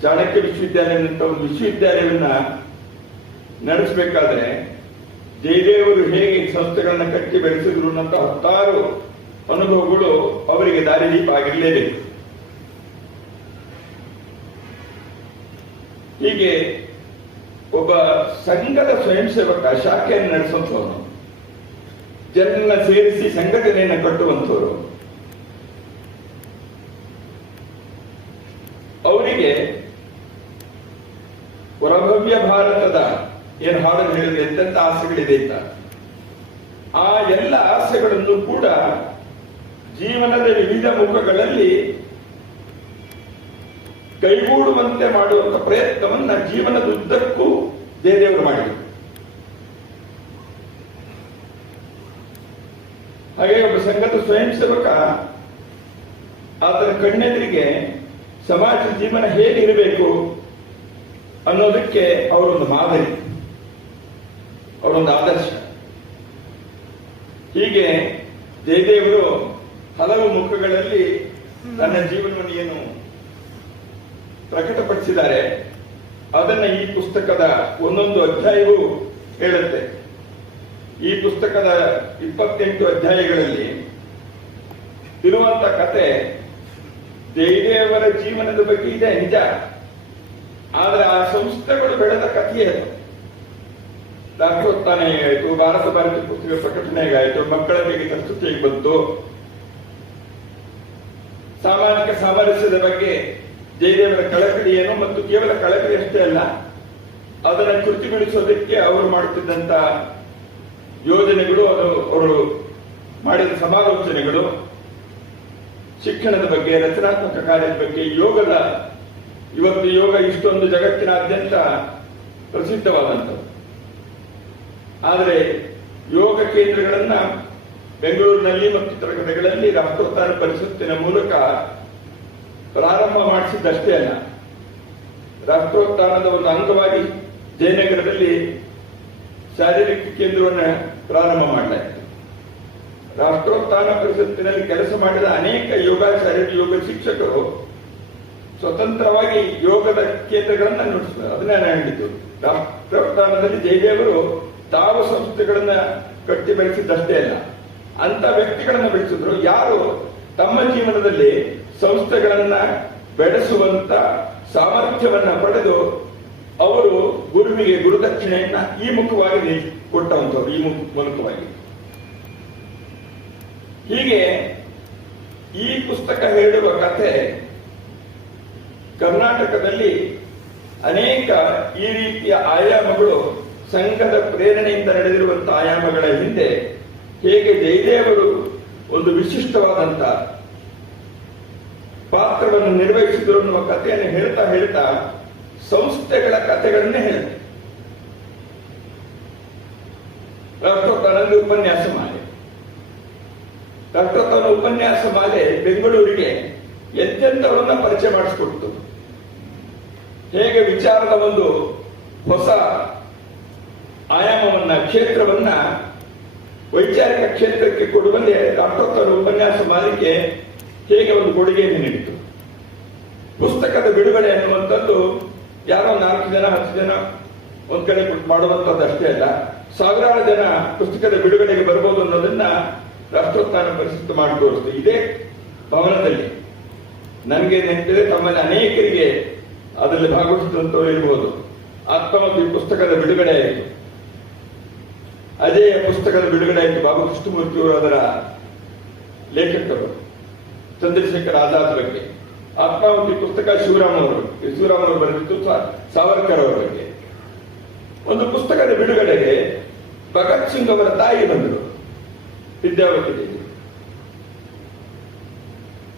ಚಾಣಕ್ಯ ವಿಶ್ವವಿದ್ಯಾಲಯದಂತ ಒಂದು ವಿಶ್ವವಿದ್ಯಾಲಯವನ್ನ ನಡೆಸಬೇಕಾದ್ರೆ ಜಯದೇವರು ಹೇಗೆ ಸಂಸ್ಥೆಗಳನ್ನ ಕಟ್ಟಿ ಬೆಳೆಸಿದ್ರು ಅನ್ನೋ 10 ಅನುಭವಗಳು ಅವರಿಗೆ ದಾರಿದೀಪ ಆಗಿರಲೇಬೇಕು. ಹೀಗೆ ಒಬ್ಬ ಸಂಘದ ಸ್ವಯಂ ಸೇವಕ ಶಾಖೆಯನ್ನು ನಡೆಸುವಂಥವನು, ಜನರನ್ನ ಸೇರಿಸಿ ಸಂಘಟನೆಯನ್ನು ಕಟ್ಟುವಂಥವರು, ಅವರಿಗೆ ಹೊರಭವ್ಯ ಭಾರತದ ಏನು ಹಾಡನ್ನು ಹೇಳಿದ್ರೆ ಎಂತೆಂತ ಆಸೆಗಳಿದೆ ಅಂತ, ಆ ಎಲ್ಲ ಆಸೆಗಳನ್ನು ಕೂಡ ಜೀವನದ ವಿವಿಧ ಮುಖಗಳಲ್ಲಿ ಕೈಗೂಡುವಂತೆ ಮಾಡುವಂತ ಪ್ರಯತ್ನವನ್ನ ಜೀವನದುದ್ದಕ್ಕೂ ಜಯದೇವರು ಮಾಡಿದರು. ಹಾಗೆ ಒಬ್ಬ ಸಂಘದ ಸ್ವಯಂ ಸೇವಕ ಆತನ ಕಣ್ಣೆದುರಿಗೆ ಸಮಾಜ ಜೀವನ ಹೇಗಿರಬೇಕು ಅನ್ನೋದಕ್ಕೆ ಅವರೊಂದು ಮಾದರಿ, ಅವರೊಂದು ಆದರ್ಶ. ಹೀಗೆ ಜಯದೇವರು ಹಲವು ಮುಖಗಳಲ್ಲಿ ತನ್ನ ಜೀವನವನ್ನು ಏನು ಪ್ರಕಟಪಡಿಸಿದ್ದಾರೆ ಅದನ್ನ ಈ ಪುಸ್ತಕದ ಒಂದೊಂದು ಅಧ್ಯಾಯವೂ ಹೇಳುತ್ತೆ. ಈ ಪುಸ್ತಕದ 28 ಅಧ್ಯಾಯಗಳಲ್ಲಿ ಇರುವಂತ ಕತೆ ಜಯದೇವರ ಜೀವನದ ಬಗ್ಗೆ ಇದೆ ನಿಜ, ಆದ್ರೆ ಆ ಸಂಸ್ಥೆಗಳು ಬೆಳೆದ ಕಥೆಯೇ ಅದು. ರಾಷ್ಟ್ರೋತ್ಥಾನ ಹೇಗಾಯಿತು, ಭಾರತ ಭಾರತಿ ಪುಸ್ತಕ ಪ್ರಕಟಣೆ ಹೇಗಾಯಿತು, ಮಕ್ಕಳ ಬಗ್ಗೆ ಸಂಸ್ಕೃತಿಗೆ ಬಂತು, ಸಾಮಾಜಿಕ ಸಾಮರಸ್ಯದ ಬಗ್ಗೆ ಜಯದೇವರ ಕಳಕಳಿ ಏನು, ಮತ್ತು ಕೇವಲ ಕಳಕಳಿ ಅಷ್ಟೇ ಅಲ್ಲ, ಅದನ್ನು ಕೃತಿಗೊಳಿಸೋದಕ್ಕೆ ಅವರು ಮಾಡುತ್ತಿದ್ದಂತ ಯೋಜನೆಗಳು, ಅವರು ಮಾಡಿದ ಸಮಾಲೋಚನೆಗಳು, ಶಿಕ್ಷಣದ ಬಗ್ಗೆ, ರಚನಾತ್ಮಕ ಕಾರ್ಯದ ಬಗ್ಗೆ, ಇವತ್ತು ಯೋಗ ಇಷ್ಟೊಂದು ಜಗತ್ತಿನಾದ್ಯಂತ ಪ್ರಸಿದ್ಧವಾದಂಥದ್ದು. ಆದರೆ ಯೋಗ ಕೇಂದ್ರಗಳನ್ನ ಬೆಂಗಳೂರಿನಲ್ಲಿ ಮತ್ತು ಇತರ ಕಡೆಗಳಲ್ಲಿ ರಾಷ್ಟ್ರೋತ್ಥಾನ ಪರಿಷತ್ತಿನ ಮೂಲಕ ಪ್ರಾರಂಭ ಮಾಡಿಸಿದ್ದಷ್ಟೇ ಅಲ್ಲ, ರಾಷ್ಟ್ರೋತ್ಥಾನದ ಒಂದು ಅಂಗವಾಗಿ ಜಯನಗರದಲ್ಲಿ ಶಾರೀರಿಕ ಕೇಂದ್ರವನ್ನು ಪ್ರಾರಂಭ ಮಾಡಲಾಯಿತು. ರಾಷ್ಟ್ರೋತ್ಥಾನ ಪರಿಷತ್ತಿನಲ್ಲಿ ಕೆಲಸ ಮಾಡಿದ ಅನೇಕ ಯೋಗಾಚಾರ್ಯರು, ಯೋಗ ಶಿಕ್ಷಕರು ಸ್ವತಂತ್ರವಾಗಿ ಯೋಗದ ಕೇಂದ್ರಗಳನ್ನ ನಡೆಸಿದರು. ಅದನ್ನ ನಾನು ಹೇಳಿದ್ದು, ರಾಷ್ಟ್ರೋತ್ಥಾನದಲ್ಲಿ ಜಯದೇವರು ತಾವು ಸಂಸ್ಥೆಗಳನ್ನ ಕಟ್ಟಿ ಬೆಳೆಸಿದ್ದಷ್ಟೇ ಅಲ್ಲ, ಅಂತ ವ್ಯಕ್ತಿಗಳನ್ನ ಬೆಳೆಸಿದ್ರು ಯಾರು ತಮ್ಮ ಜೀವನದಲ್ಲಿ ಸಂಸ್ಥೆಗಳನ್ನ ಬೆಳೆಸುವಂತ ಸಾಮರ್ಥ್ಯವನ್ನ ಪಡೆದು ಅವರು ಗುರುವಿಗೆ ಗುರುದಕ್ಷಿಣೆಯನ್ನ ಈ ಮುಖವಾಗಿ ಕೊಟ್ಟಂತವ್ರು, ಈ ಮೂಲಕವಾಗಿ. ಹೀಗೆ ಈ ಪುಸ್ತಕ ಹೇಳುವ ಕಥೆ ಕರ್ನಾಟಕದಲ್ಲಿ ಅನೇಕ ಈ ರೀತಿಯ ಆಯಾಮಗಳು, ಸಂಘದ ಪ್ರೇರಣೆಯಿಂದ ನಡೆದಿರುವಂತಹ ಆಯಾಮಗಳ ಹಿಂದೆ ಹೇಗೆ ಜಯದೇವರು ಒಂದು ವಿಶಿಷ್ಟವಾದಂತ ಪಾತ್ರವನ್ನು ನಿರ್ವಹಿಸಿದರು ಅನ್ನುವ ಕಥೆಯನ್ನು ಹೇಳ್ತಾ ಹೇಳ್ತಾ ಸಂಸ್ಥೆಗಳ ಕಥೆಗಳನ್ನೇ ಹೇಳುತ್ತೆ. ರಾಷ್ಟ್ರೋತ್ಥಾನದ ಉಪನ್ಯಾಸ ಮಾಲೆ, ರಾಷ್ಟ್ರೋತ್ಥಾನ ಉಪನ್ಯಾಸ ಮಾಲೆ ಬೆಂಗಳೂರಿಗೆ ಎಂತೆಂಥವರನ್ನ ಪರಿಚಯ ಮಾಡಿಸ್ಕೊಡ್ತು. ಹೇಗೆ ವಿಚಾರದ ಒಂದು ಹೊಸ ಆಯಾಮವನ್ನ, ಕ್ಷೇತ್ರವನ್ನ ವೈಚಾರಿಕ ಕ್ಷೇತ್ರಕ್ಕೆ ಕೊಡುವಲ್ಲಿ ರಾಷ್ಟ್ರೋತ್ಥಾನ ಉಪನ್ಯಾಸ ಮಾಲಿಕೆ ಹೇಗೆ ಒಂದು ಕೊಡುಗೆಯನ್ನು ನೀಡಿತು. ಪುಸ್ತಕದ ಬಿಡುಗಡೆ ಅನ್ನುವಂಥದ್ದು ಯಾರೋ 4 ಜನ 10 ಜನ ಒಂದ್ ಕಡೆ ಮಾಡುವಂಥದ್ದು ಅಷ್ಟೇ ಅಲ್ಲ, ಸಾವಿರಾರು ಜನ ಪುಸ್ತಕದ ಬಿಡುಗಡೆಗೆ ಬರಬಹುದು ಅನ್ನೋದನ್ನ ರಾಷ್ಟ್ರೋತ್ಥಾನ ಪರಿಷತ್ತು ಮಾಡಿ ತೋರಿಸ್ತು. ಇದೇ ಭವನದಲ್ಲಿ ನನಗೆ ನೆನಪಿದೆ, ತಮ್ಮಲ್ಲಿ ಅನೇಕರಿಗೆ ಅದರಲ್ಲಿ ಭಾಗವಹಿಸಿದಂತವ್ರು ಇರಬಹುದು. ಆತ್ಮಹತ್ಯೆ ಪುಸ್ತಕದ ಬಿಡುಗಡೆ ಆಯಿತು, ಅಜಯ ಪುಸ್ತಕದ ಬಿಡುಗಡೆ ಆಯಿತು. ಬಾಬು ಕೃಷ್ಣಮೂರ್ತಿಯವರು ಅದರ ಲೇಖಕರು, ಚಂದ್ರಶೇಖರ್ ಆಜಾದ್ ಬಗ್ಗೆ. ಆತ್ಮಾಹುತಿ ಪುಸ್ತಕ ಶಿವರಾಮ್ ಅವರು ಬರೆದಿತ್ತು ಸಾವರ್ಕರ್ ಅವರ ಬಗ್ಗೆ. ಒಂದು ಪುಸ್ತಕದ ಬಿಡುಗಡೆಗೆ ಭಗತ್ ಸಿಂಗ್ ಅವರ ತಾಯಿ ಬಂದರು, ವಿದ್ಯಾವತಿ ದೇವಿ.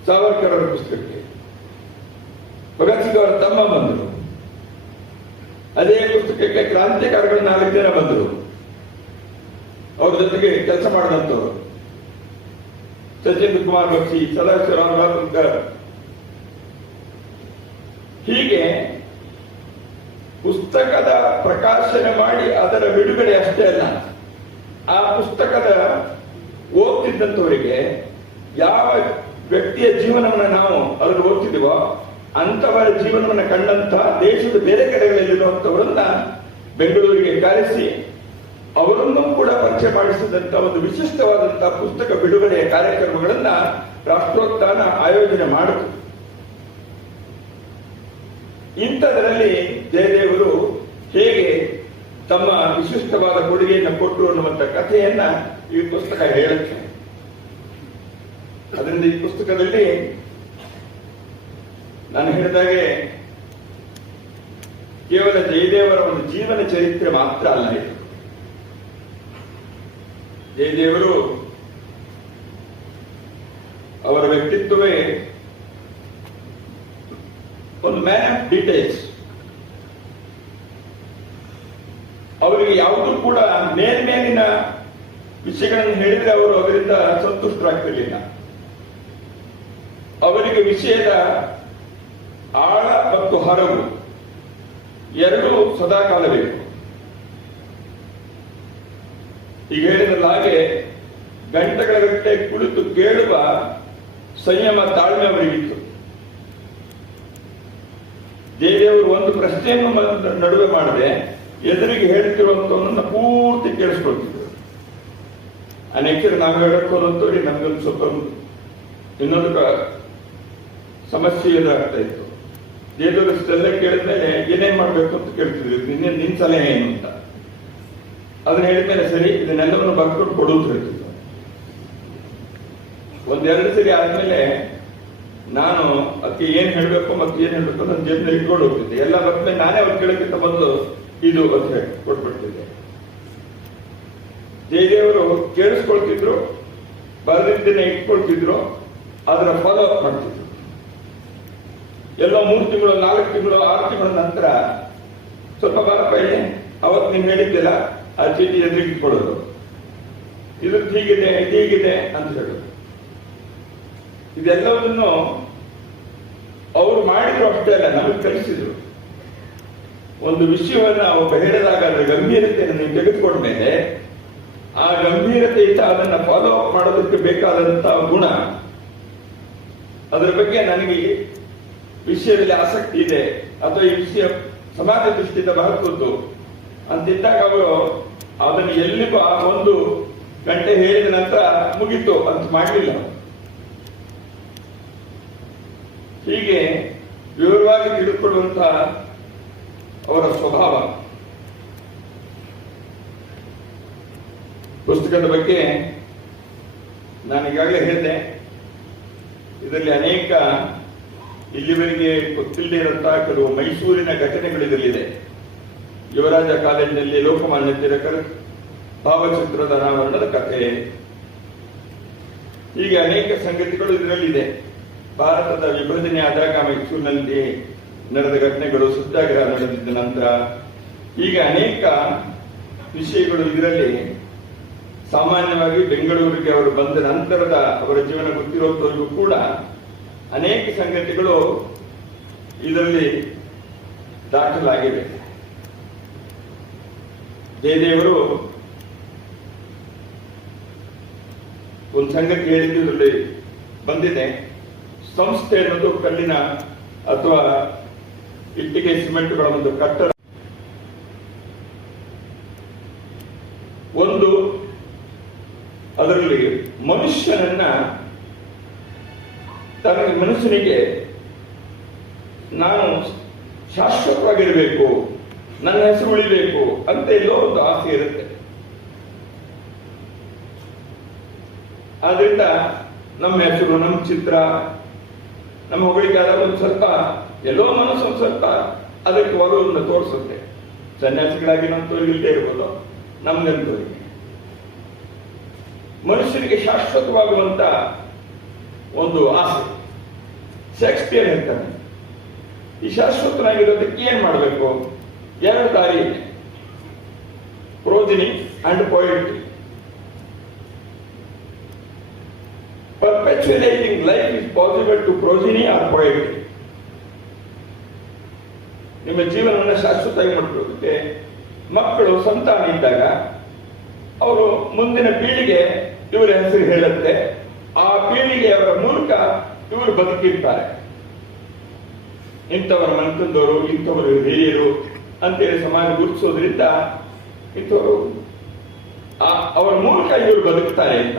ಸಾವರ್ಕರ್ ಅವರ ಪುಸ್ತಕಕ್ಕೆ ಭಗತ್ ಸಿಂಗ್ ಅವರ ತಮ್ಮ ಬಂದರು. ಅದೇ ಪುಸ್ತಕಕ್ಕೆ ಕ್ರಾಂತಿಕಾರಿಗಳು 4 ಜನ ಬಂದರು, ಅವ್ರ ಜೊತೆಗೆ ಕೆಲಸ ಮಾಡಿದಂಥವ್ರು. ಸಚಿನ್ ಕುಮಾರ್ ಬಕ್ಷಿ, ಸದಾಶಿವರಾವ್. ಹೀಗೆ ಪುಸ್ತಕದ ಪ್ರಕಾಶನ ಮಾಡಿ ಅದರ ಬಿಡುಗಡೆ ಅಷ್ಟೇ ಅಲ್ಲ, ಆ ಪುಸ್ತಕದ ಓದ್ತಿದ್ದಂಥವರಿಗೆ ಯಾವ ವ್ಯಕ್ತಿಯ ಜೀವನವನ್ನು ನಾವು ಅದನ್ನು ಓದ್ತಿದ್ದೀವೋ ಅಂತವರ ಜೀವನವನ್ನು ಕಂಡಂತಹ ದೇಶದ ಬೇರೆ ಕಡೆಗಳಲ್ಲಿರುವಂತವರನ್ನ ಬೆಂಗಳೂರಿಗೆ ಕರೆಸಿ ಅವರನ್ನು ಕೂಡ ಪರಿಚಯ ಮಾಡಿಸಿದಂತಹ ಒಂದು ವಿಶಿಷ್ಟವಾದಂತಹ ಪುಸ್ತಕ ಬಿಡುಗಡೆಯ ಕಾರ್ಯಕ್ರಮಗಳನ್ನ ರಾಷ್ಟ್ರೋತ್ಥಾನ ಆಯೋಜನೆ ಮಾಡಿತು. ಇಂಥದರಲ್ಲಿ ಜಯದೇವರು ಹೇಗೆ ತಮ್ಮ ವಿಶಿಷ್ಟವಾದ ಕೊಡುಗೆಯನ್ನು ಕೊಟ್ಟರು ಅನ್ನುವಂಥ ಕಥೆಯನ್ನ ಈ ಪುಸ್ತಕ ಹೇಳುತ್ತೆ. ಅದರಿಂದ ಈ ಪುಸ್ತಕದಲ್ಲಿ ನಾನು ಹೇಳಿದಾಗೆ ಕೇವಲ ಜಯದೇವರ ಒಂದು ಜೀವನ ಚರಿತ್ರೆ ಮಾತ್ರ ಅಲ್ಲ ಇದು. ಜಯದೇವರು ಅವರ ವ್ಯಕ್ತಿತ್ವವೇ ಒಂದು ಮ್ಯಾನ್ ಆಫ್ ಡೀಟೇಲ್ಸ್. ಅವರಿಗೆ ಯಾವುದೂ ಕೂಡ ಮೇಲ್ಮೇಲಿನ ವಿಷಯಗಳನ್ನು ಹೇಳಿದ್ರೆ ಅವರು ಅದರಿಂದ ಸಂತುಷ್ಟರಾಗ್ತಿರ್ಲಿಲ್ಲ. ಅವರಿಗೆ ವಿಷಯದ ಆಳ ಮತ್ತು ಹರವು ಎರಡೂ ಸದಾಕಾಲ ಬೇಕು. ಈಗ ಹೇಳಿದ್ರಲ್ಲ ಹಾಗೆ ಗಂಟೆಗಳ ಗಟ್ಟಲೆ ಕುಳಿತು ಕೇಳುವ ಸಂಯಮ, ತಾಳ್ಮೆ ಅವರಿಗಿತ್ತು. ಜಯದೇವರು ಒಂದು ಪ್ರಶ್ನೆಯನ್ನು ನಡುವೆ ಮಾಡದೆ ಎದುರಿಗೆ ಹೇಳ್ತಿರುವಂತವನ್ನ ಪೂರ್ತಿ ಕೇಳಿಸ್ಕೊಳ್ತಿದ್ರು. ಅನೇಕರು ನಾವು ಹೇಳಕ್ ಹೋದಂತವ್ರಿ ನಮ್ಗೊಂದು ಸ್ವಲ್ಪ ಇನ್ನೊಂದು ಸಮಸ್ಯೆ ಎದುರಾಗ್ತಾ ಇತ್ತು. ಜಯದೇವರು ಇಷ್ಟೆಲ್ಲ ಕೇಳಿದ್ಮೇಲೆ ಏನೇನ್ ಮಾಡ್ಬೇಕು ಅಂತ ಕೇಳ್ತಿದ್ರು, ನಿನ್ ಸಲಹೆ ಏನು ಅಂತ. ಅದನ್ನ ಹೇಳಿದ್ಮೇಲೆ ಸರಿ ಇದನ್ನೆಲ್ಲವನ್ನು ಬರ್ಕೊಂಡು ಕೊಡುವುದು ಹೇಳ್ತಿದ್ರು. 1-2 ಸರಿ ಆದ್ಮೇಲೆ ನಾನು ಅದಕ್ಕೆ ಏನ್ ಹೇಳ್ಬೇಕು ಮತ್ತೆ ಏನ್ ಹೇಳ್ಬೇಕು ನನ್ನ ಜೇಬಿನಲ್ಲಿ ಇಟ್ಕೊಂಡು ಹೋಗ್ತಿದ್ದೆ. ಎಲ್ಲ ಬಂದ್ಮೇಲೆ ನಾನೇ ಅವ್ರು ಕೇಳಕ್ಕಿಂತ ಮೊದಲು ಇದು ಅಂತ ಹೇಳಿ ಕೊಟ್ಬಿಡ್ತಿದ್ದೆ. ಜಯದೇವರು ಕೇಳಿಸ್ಕೊಳ್ತಿದ್ರು, ಬರೆದಿದ್ದನ್ನ ಇಟ್ಕೊಳ್ತಿದ್ರು, ಅದರ ಫಾಲೋ ಅಪ್ ಮಾಡ್ತಿದ್ರು. ಎಲ್ಲೋ 3 ತಿಂಗಳು 4 ತಿಂಗಳು 6 ತಿಂಗಳ ನಂತರ ಸ್ವಲ್ಪ ಬರಪ್ಪ ಇದೆ, ಅವತ್ತು ನೀನು ಹೇಳಿದ್ದಿಲ್ಲ ಆ ಚೀಟಿ ಎದುರಿಗೆ ಇಟ್ಕೊಳ್ಳೋದು, ಇದು ಹೀಗಿದೆ ಹೀಗಿದೆ ಅಂತ ಹೇಳೋದು. ಇದೆಲ್ಲವನ್ನು ಅವರು ಮಾಡಿದ್ರು ಅಷ್ಟೇ ಅಲ್ಲ, ನಮಗೆ ಕಲಿಸಿದ್ರು. ಒಂದು ವಿಷಯವನ್ನ ಒಬ್ಬ ಹೇಳಿದಾಗ ಅದರ ಗಂಭೀರತೆಯನ್ನು ನೀವು ತೆಗೆದುಕೊಂಡ್ಮೇಲೆ ಆ ಗಂಭೀರತೆಯಿಂದ ಅದನ್ನ ಫಾಲೋ ಅಪ್ ಮಾಡೋದಕ್ಕೆ ಬೇಕಾದಂತಹ ಗುಣ, ಅದರ ಬಗ್ಗೆ ನನಗೆ ವಿಷಯದಲ್ಲಿ ಆಸಕ್ತಿ ಇದೆ ಅಥವಾ ಈ ವಿಷಯ ಸಮಾಜ ದೃಷ್ಟಿಯಿಂದ ಮಹತ್ವದ್ದು ಅಂತಿದ್ದಾಗ ಅವರು ಅದನ್ನು ಎಲ್ಲಿಗೂ ಆ 1 ಗಂಟೆ ಹೇಳಿದ ನಂತರ ಮುಗಿತು ಅಂತ ಮಾಡಲಿಲ್ಲ. ಹೀಗೆ ವಿವರವಾಗಿ ತಿಳಿದುಕೊಳ್ಳುವಂತಹ ಅವರ ಸ್ವಭಾವ. ಪುಸ್ತಕದ ಬಗ್ಗೆ ನಾನು ಈಗಾಗಲೇ ಹೇಳಿದೆ, ಇದರಲ್ಲಿ ಅನೇಕ ಇಲ್ಲಿವರೆಗೆ ಗೊತ್ತಿಲ್ಲದೆ ಇರುವಂತಹ ಕೆಲವು ಮೈಸೂರಿನ ಘಟನೆಗಳು ಇದರಲ್ಲಿದೆ. ಯುವರಾಜ ಕಾಲೇಜಿನಲ್ಲಿ ಲೋಕಮಾನ್ಯ ತಿಲಕರ ಭಾವಚಿತ್ರದ ಅನಾವರಣದ ಕಥೆ, ಹೀಗೆ ಅನೇಕ ಸಂಗತಿಗಳು ಇದರಲ್ಲಿದೆ. ಭಾರತದ ವಿಭಜನೆ ಆದಾಗ ಮೈಸೂರಿನಲ್ಲಿ ನಡೆದ ಘಟನೆಗಳು, ಸತ್ಯಾಗ್ರಹ ನಡೆದಿದ್ದ ನಂತರ, ಹೀಗೆ ಅನೇಕ ವಿಷಯಗಳು ಇದರಲ್ಲಿ. ಸಾಮಾನ್ಯವಾಗಿ ಬೆಂಗಳೂರಿಗೆ ಅವರು ಬಂದ ನಂತರದ ಅವರ ಜೀವನ ಗೊತ್ತಿರೋವರೆಗೂ ಕೂಡ ಅನೇಕ ಸಂಗತಿಗಳು ಇದರಲ್ಲಿ ದಾಖಲಾಗಿವೆ. ಜಯದೇವರು ಒಂದು ಸಂಗತಿ ಹೇಳಿದ್ದು ಇದರಲ್ಲಿ ಬಂದಿದೆ. ಸಂಸ್ಥೆ ಅನ್ನೋದು ಕಲ್ಲಿನ ಅಥವಾ ಇಟ್ಟಿಗೆ ಸಿಮೆಂಟ್ಗಳ ಒಂದು ಕಟ್ಟಡ. ಒಂದು ಅದರಲ್ಲಿ ಮನುಷ್ಯನಿಗೆ ನಾನು ಶಾಶ್ವತವಾಗಿರಬೇಕು, ನನ್ನ ಹೆಸರು ಉಳಿಬೇಕು ಅಂತ ಎಲ್ಲೋ ಒಂದು ಆಸೆ ಇರುತ್ತೆ. ಆದ್ರಿಂದ ನಮ್ಮ ಹೆಸರು, ನಮ್ಮ ಚಿತ್ರ, ನಮ್ಮ ಹೊಗಳಿಕೆ ಆದಾಗ ಒಂದು ಸ್ವಲ್ಪ ಎಲ್ಲೋ ಮನಸ್ಸು ಒಂದು ಸ್ವಲ್ಪ ಅದಕ್ಕೆ ಒಲವನ್ನು ತೋರಿಸುತ್ತೆ. ಸನ್ಯಾಸಿಗಳಾಗಿ ನಮ್ಮವರಿಗೆ ಇಲ್ಲದೆ ಇರ್ಬೋದು, ನಮ್ಗಂತವರಿಗೆ. ಮನುಷ್ಯನಿಗೆ ಶಾಶ್ವತವಾಗುವಂತ ಒಂದು ಆಸೆ. ಶೇಕ್ಸ್ಪಿಯರ್ ಹೇಳ್ತಾನೆ, ಈ ಶಾಶ್ವತನಾಗಿರೋದಕ್ಕೆ ಏನ್ ಮಾಡಬೇಕು? 2 ದಾರಿ ಇದೆ, progeny and poetry. Perpetuating life is possible to progeny or poetry. ನಿಮ್ಮ ಜೀವನವನ್ನು ಶಾಶ್ವತವಾಗಿ ಮಾಡ್ಕೊಳ್ಳೋದಕ್ಕೆ ಮಕ್ಕಳು ಸಂತಾನ ಇದ್ದಾಗ ಅವರು ಮುಂದಿನ ಪೀಳಿಗೆ ಇವರ ಹೆಸರು ಹೇಳುತ್ತೆ, ಆ ಪೀಳಿಗೆಯವರ ಮೂಲಕ ಇವರು ಬದುಕಿರ್ತಾರೆ. ಇಂಥವರ ಮನ್ಕಂದವರು, ಇಂಥವರು ಹಿರಿಯರು ಅಂತೇಳಿ ಸಮಾಜ ಗುರುತಿಸೋದ್ರಿಂದ ಇಂಥವರು ಅವರ ಮೂಲಕ ಇವರು ಬದುಕ್ತಾರೆ ಅಂತ.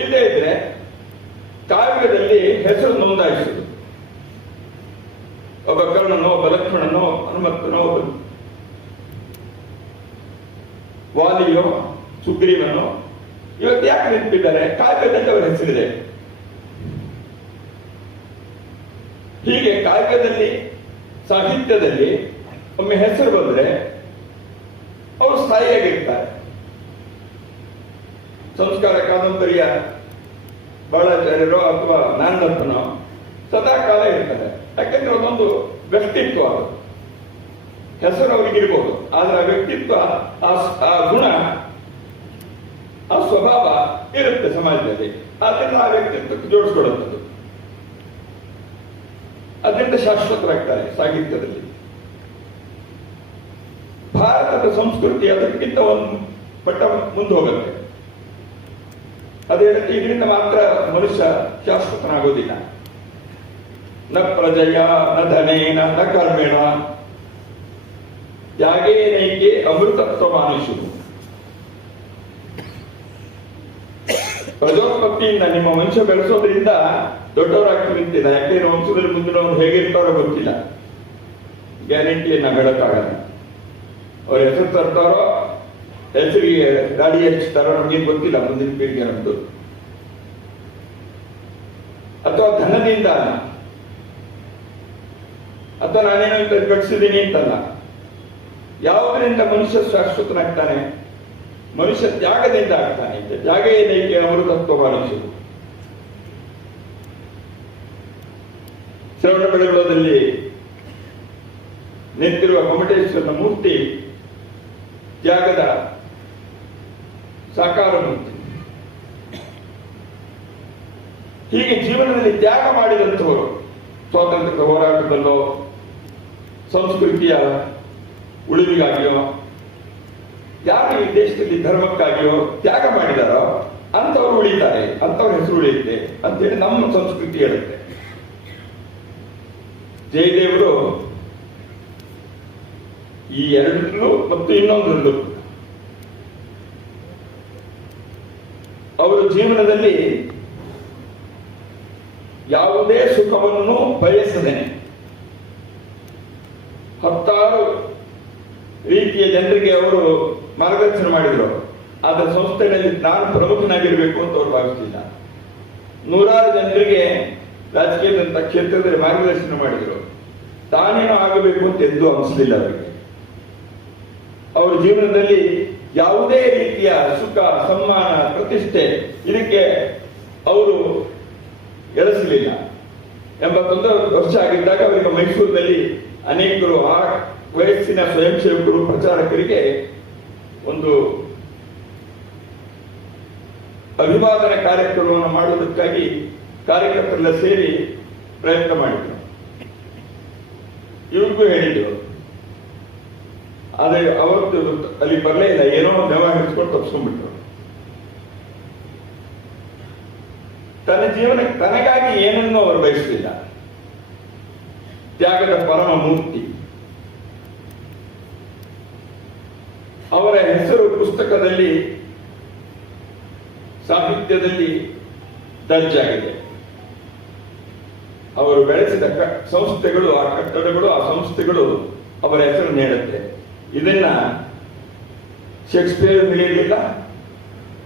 ಇಲ್ಲದೆ ಇದ್ರೆ ಕಾವ್ಯದಲ್ಲಿ ಹೆಸರು ನೋಂದಾಯಿಸುವುದು. ಒಬ್ಬ ಕರ್ಣನೋ, ಒಬ್ಬ ಲಕ್ಷ್ಮಣನೋ, ಹನುಮಂತನೋ, ಒಬ್ಬ ವಾಲಿಯೋ, ಸುಗ್ರೀವನೋ ಇವತ್ತು ಯಾಕೆ ನೆನಪಿದ್ದಾರೆ? ಕಾವ್ಯದಲ್ಲಿ ಅವರ ಹೆಸರಿದೆ. ಹೀಗೆ ಕಾವ್ಯದಲ್ಲಿ, ಸಾಹಿತ್ಯದಲ್ಲಿ ಒಮ್ಮೆ ಹೆಸರು ಬಂದ್ರೆ ಅವರು ಸ್ಥಾಯಿಯಾಗಿರ್ತಾರೆ. ಸಂಸ್ಕಾರ ಕಾದಂಬರಿಯ ಬಾಳಾಚಾರ್ಯರೋ ಅಥವಾ ನಾನದತ್ತನೋ ಸದಾ ಕಾಲ ಇರ್ತಾರೆ. ಯಾಕೆಂದ್ರೆ ಅದೊಂದು ವ್ಯಕ್ತಿತ್ವ. ಅದು ಹೆಸರು ಅವರಿಗಿರ್ಬೋದು, ಆದ್ರೆ ಆ ವ್ಯಕ್ತಿತ್ವ, ಆ ಗುಣ, ಆ ಸ್ವಭಾವ ಇರುತ್ತೆ ಸಮಾಜದಲ್ಲಿ. ಆದ್ರಿಂದ ಆ ವ್ಯಕ್ತಿತ್ವಕ್ಕೆ ಜೋಡಿಸ್ಕೊಳ್ಳುತ್ತದೆ. ಅದರಿಂದ ಶಾಶ್ವತರಾಗ್ತಾರೆ. ಸಾಹಿತ್ಯದಲ್ಲಿ ಭಾರತದ ಸಂಸ್ಕೃತಿ ಅದಕ್ಕಿಂತ ಒಂದು ಮಟ್ಟ ಮುಂದೆ ಹೋಗುತ್ತೆ. ಅದೇ ರೀತಿ ಇದರಿಂದ ಮಾತ್ರ ಮನುಷ್ಯ ಶಾಶ್ವತನಾಗೋದಿಲ್ಲ. ನ ಪ್ರಜಯ ನ ಧನೇನ ನ ಕರ್ಮೇಣ ತ್ಯಾಗೇನೈಕೆ ಅಮೃತತ್ವ ಮಾನುಷು. ಪ್ರಜೋತ್ಪತ್ತಿಯಿಂದ ನಿಮ್ಮ ವಂಶ ಬೆಳೆಸೋದ್ರಿಂದ ದೊಡ್ಡವರಾಗ್ತೀವಿ ಅಂತಿಲ್ಲ. ಯಾಕೆಂದ್ರೆ ವಂಶದಲ್ಲಿ ಮುಂದಿನವ್ರು ಹೇಗಿರ್ತಾರೋ ಗೊತ್ತಿಲ್ಲ, ಗ್ಯಾರಂಟಿಯನ್ನ ಹೇಳಕ್ಕಾಗಲ್ಲ. ಅವ್ರ ಹೆಸರು ತರ್ತಾರೋ, ಹೆಸರಿಗೆ ಗಾಡಿ ಹೆಚ್ಚುತ್ತಾರೋ ನಮ್ಗೇನು ಗೊತ್ತಿಲ್ಲ. ಮುಂದಿನ ಪೀಳಿಗೆ ನಮ್ದು. ಅಥವಾ ಧನದಿಂದ ಅಥವಾ ನಾನೇನೋ ಗಳಿಸಿದ್ದೀನಿ ಅಂತಲ್ಲ. ಯಾವುದರಿಂದ ಮನುಷ್ಯ ಶಾಶ್ವತನಾಗ್ತಾನೆ? ಮನುಷ್ಯ ತ್ಯಾಗದಿಂದ ಆಗ್ತಾನೆ. ತ್ಯಾಗ ಏನೈಕೆ ಅಮೃತತ್ವ ಮನುಷ್ಯರು. ಶ್ರವಣಬೆಳಗೊಳದಲ್ಲಿ ನಿಂತಿರುವ ಗೊಮ್ಮಟೇಶ್ವರನ ಮೂರ್ತಿ ತ್ಯಾಗದ ಸಾಕಾರ ಮೂರ್ತಿ. ಹೀಗೆ ಜೀವನದಲ್ಲಿ ತ್ಯಾಗ ಮಾಡಿದಂಥವರು ಸ್ವಾತಂತ್ರ್ಯ ಹೋರಾಟದಲ್ಲೋ ಸಂಸ್ಕೃತಿಯ ಉಳಿವಿಗಾಗಿಯೋ ಯಾರು ಈ ದೇಶದಲ್ಲಿ ಧರ್ಮಕ್ಕಾಗಿಯೋ ತ್ಯಾಗ ಮಾಡಿದಾರೋ ಅಂಥವ್ರು ಉಳಿತಾರೆ, ಅಂಥವ್ರ ಹೆಸರು ಉಳಿಯುತ್ತೆ ಅಂತೇಳಿ ನಮ್ಮ ಸಂಸ್ಕೃತಿ ಹೇಳುತ್ತೆ. ಜಯದೇವರು ಈ ಎರಡರಲ್ಲೂ ಮತ್ತು ಇನ್ನೊಂದರಲ್ಲೂ ಅವರ ಜೀವನದಲ್ಲಿ ಯಾವುದೇ ಸುಖವನ್ನು ಬಯಸದೇನೆ ಹತ್ತಾರು ರೀತಿಯ ಜನರಿಗೆ ಅವರು ಮಾರ್ಗದರ್ಶನ ಮಾಡಿದರು. ಆದ ಸಂಸ್ಥೆಯಲ್ಲಿ ನಾನು ಪ್ರಮುಖನಾಗಿರಬೇಕು ಅಂತ ಅವರು ಭಾವಿಸಲಿಲ್ಲ. ನೂರಾರು ಜನರಿಗೆ ರಾಜಕೀಯದಂತ ಕ್ಷೇತ್ರದಲ್ಲಿ ಮಾರ್ಗದರ್ಶನ ಮಾಡಿದರು. ತಾನೇನೋ ಆಗಬೇಕು ಅಂತ ಎಂದೂ ಅನಿಸಲಿಲ್ಲ ಅವರಿಗೆ. ಅವರ ಜೀವನದಲ್ಲಿ ಯಾವುದೇ ರೀತಿಯ ಸುಖ, ಸಮ್ಮಾನ, ಪ್ರತಿಷ್ಠೆ ಇದಕ್ಕೆ ಅವರು ಎಳಸಲಿಲ್ಲ. 81 ವರ್ಷ ಆಗಿದ್ದಾಗ ಅವರಿಗೆ ಮೈಸೂರಿನಲ್ಲಿ ಅನೇಕರು ಆ ವಯಸ್ಸಿನ ಸ್ವಯಂ ಸೇವಕರು, ಪ್ರಚಾರಕರಿಗೆ ಒಂದು ಅಭಿವಾದನ ಕಾರ್ಯಕ್ರಮವನ್ನು ಮಾಡುವುದಕ್ಕಾಗಿ ಕಾರ್ಯಕರ್ತರೆಲ್ಲ ಸೇರಿ ಪ್ರಯತ್ನ ಮಾಡಿದ್ರು. ಇವ್ರಿಗೂ ಹೇಳಿದ್ರು. ಆದರೆ ಅವತ್ತು ಅಲ್ಲಿ ಬರಲೇ ಇಲ್ಲ. ಏನೋ ನೆವ ಹಿಡಿಸ್ಕೊಂಡು ತಪ್ಪಿಸ್ಕೊಂಡ್ಬಿಟ್ರು. ತನ್ನ ಜೀವನಕ್ಕೆ ತನಗಾಗಿ ಏನನ್ನೂ ಅವರು ಬಯಸಲಿಲ್ಲ. ತ್ಯಾಗದ ಪರಮ ಮೂರ್ತಿ. ಅವರ ಹೆಸರು ಪುಸ್ತಕದಲ್ಲಿ, ಸಾಹಿತ್ಯದಲ್ಲಿ ದರ್ಜಾಗಿದೆ. ಅವರು ಬೆಳೆಸಿದ ಸಂಸ್ಥೆಗಳು, ಆ ಕಟ್ಟಡಗಳು, ಆ ಸಂಸ್ಥೆಗಳು ಅವರ ಹೆಸರು ನೀಡುತ್ತೆ. ಇದನ್ನ ಶೇಕ್ಸ್ಪಿಯರ್ ಹೇಳಿರಲಿಲ್ಲ,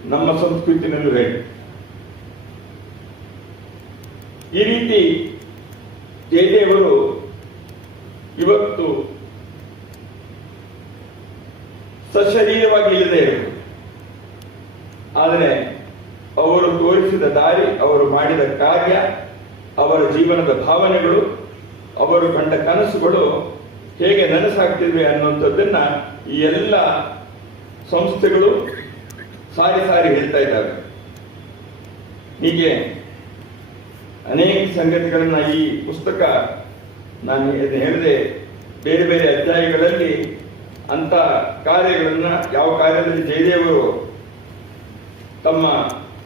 ನಮ್ಮ ಸಂಸ್ಕೃತಿನಲ್ಲೂ ಹೇಳಿ. ಈ ರೀತಿ ಜಯದೇವರು ಇವತ್ತು ಸಶರೀರವಾಗಿ ಇಲ್ಲದೆ ಇರಬಹುದು. ಆದರೆ ಅವರು ತೋರಿಸಿದ ದಾರಿ, ಅವರು ಮಾಡಿದ ಕಾರ್ಯ, ಅವರ ಜೀವನದ ಭಾವನೆಗಳು, ಅವರು ಕಂಡ ಕನಸುಗಳು ಹೇಗೆ ನನಸಾಗ್ತಿದ್ವಿ ಅನ್ನುವಂಥದ್ದನ್ನ ಈ ಎಲ್ಲ ಸಂಸ್ಥೆಗಳು ಸಾರಿ ಸಾರಿ ಹೇಳ್ತಾ ಇದ್ದಾವೆ. ಹೀಗೆ ಅನೇಕ ಸಂಗತಿಗಳನ್ನ ಈ ಪುಸ್ತಕ, ನಾನು ಹೇಳಿದೆ, ಬೇರೆ ಬೇರೆ ಅಧ್ಯಾಯಗಳಲ್ಲಿ ಅಂತ ಕಾರ್ಯಗಳನ್ನ, ಯಾವ ಕಾರ್ಯದಲ್ಲಿ ಜಯದೇವರು ತಮ್ಮ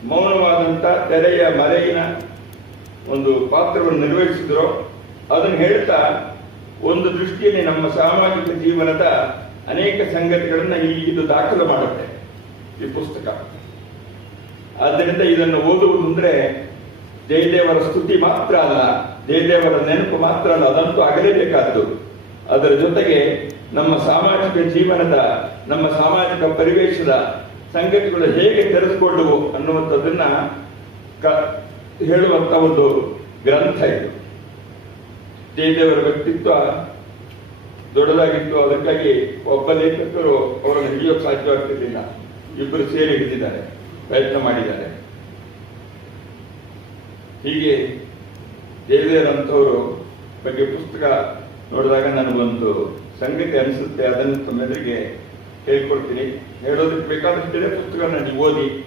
ಮೌನವಾದಂಥ ತೆರೆಯ ಮರೆಯಿನ ಒಂದು ಪಾತ್ರವನ್ನು ನಿರ್ವಹಿಸಿದ್ರು ಅದನ್ನು ಹೇಳ್ತಾ ಒಂದು ದೃಷ್ಟಿಯಲ್ಲಿ ನಮ್ಮ ಸಾಮಾಜಿಕ ಜೀವನದ ಅನೇಕ ಸಂಗತಿಗಳನ್ನ ಇದು ದಾಖಲು ಮಾಡುತ್ತೆ ಈ ಪುಸ್ತಕ. ಆದ್ದರಿಂದ ಇದನ್ನು ಓದುವುದು ಅಂದ್ರೆ ಜಯದೇವರ ಸ್ತುತಿ ಮಾತ್ರ ಅಲ್ಲ, ಜಯದೇವರ ನೆನಪು ಮಾತ್ರ ಅಲ್ಲ, ಅದಂತೂ ಆಗಲೇಬೇಕಾದ್ದು. ಅದರ ಜೊತೆಗೆ ನಮ್ಮ ಸಾಮಾಜಿಕ ಜೀವನದ, ನಮ್ಮ ಸಾಮಾಜಿಕ ಪರಿವೇಶದ ಸಂಗತಿಗಳು ಹೇಗೆ ತೆರೆದುಕೊಳ್ಳುವು ಅನ್ನುವಂಥದ್ದನ್ನ ಹೇಳುವಂತ ಒಂದು ಗ್ರಂಥ ಇದು. ಜಯದೇವರ ವ್ಯಕ್ತಿತ್ವ ದೊಡ್ಡದಾಗಿತ್ತು. ಅದಕ್ಕಾಗಿ ಒಬ್ಬ ಲೇಖಕರು ಅವರನ್ನು ಹಿಡಿಯೋಕೆ ಸಾಧ್ಯವಾಗ್ತಿರ್ಲಿಲ್ಲ. ಇಬ್ಬರು ಸೇರಿ ಹಿಡಿದಿದ್ದಾರೆ, ಪ್ರಯತ್ನ ಮಾಡಿದ್ದಾರೆ. ಹೀಗೆ ಜಯದೇವರಂಥವರು ಬಗ್ಗೆ ಪುಸ್ತಕ ನೋಡಿದಾಗ ನನಗೊಂದು ಸಂಗತಿ ಅನಿಸುತ್ತೆ. ಅದನ್ನು ತಮ್ಮೆದುರಿಗೆ ಹೇಳ್ಕೊಡ್ತೀನಿ. ಹೇಳೋದಕ್ಕೆ ಬೇಕಾದಷ್ಟಿದೆ, ಪುಸ್ತಕನ ನೀವು ಓದಿ.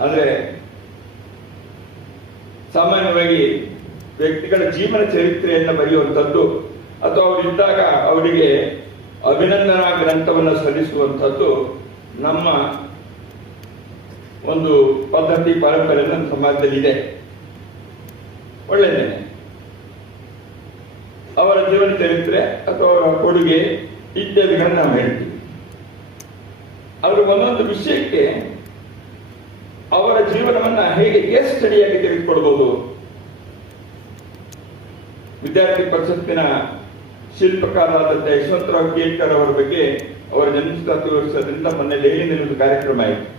ಆದರೆ ಸಾಮಾನ್ಯವಾಗಿ ವ್ಯಕ್ತಿಗಳ ಜೀವನ ಚರಿತ್ರೆಯನ್ನು ಬರೆಯುವಂಥದ್ದು ಅಥವಾ ಅವರಿದ್ದಾಗ ಅವರಿಗೆ ಅಭಿನಂದನಾ ಗ್ರಂಥವನ್ನು ಸಲ್ಲಿಸುವಂಥದ್ದು ನಮ್ಮ ಒಂದು ಪದ್ಧತಿ, ಪರಂಪರೆ ನಮ್ಮ ಸಮಾಜದಲ್ಲಿ ಇದೆ. ಒಳ್ಳೆಯದೇನೆ. ಅವರ ಜೀವನ ಚರಿತ್ರೆ ಅಥವಾ ಅವರ ಕೊಡುಗೆ ಇತ್ಯಾದಿಗಳನ್ನು ನಾವು ಹೇಳ್ತೀವಿ. ಅವರು ಒಂದೊಂದು ವಿಷಯಕ್ಕೆ ಅವರ ಜೀವನವನ್ನ ಹೇಗೆ ಕೇಸ್ ಸ್ಟಡಿಯಾಗಿ ತೆಗೆದುಕೊಳ್ಬಹುದು. ವಿದ್ಯಾರ್ಥಿ ಪರಿಷತ್ತಿನ ಶಿಲ್ಪಕಾರರಾದಂಥ ಯಶವಂತರಾವ್ ಕೇಳ್ಕರ್ ಅವರ ಬಗ್ಗೆ ಅವರ ಜನ್ಮಶತಾಬ್ದಿ ವರ್ಷದಿಂದ ಮೊನ್ನೆ ದೆಹಲಿಯಲ್ಲಿ ಒಂದು ಕಾರ್ಯಕ್ರಮ ಆಯಿತು.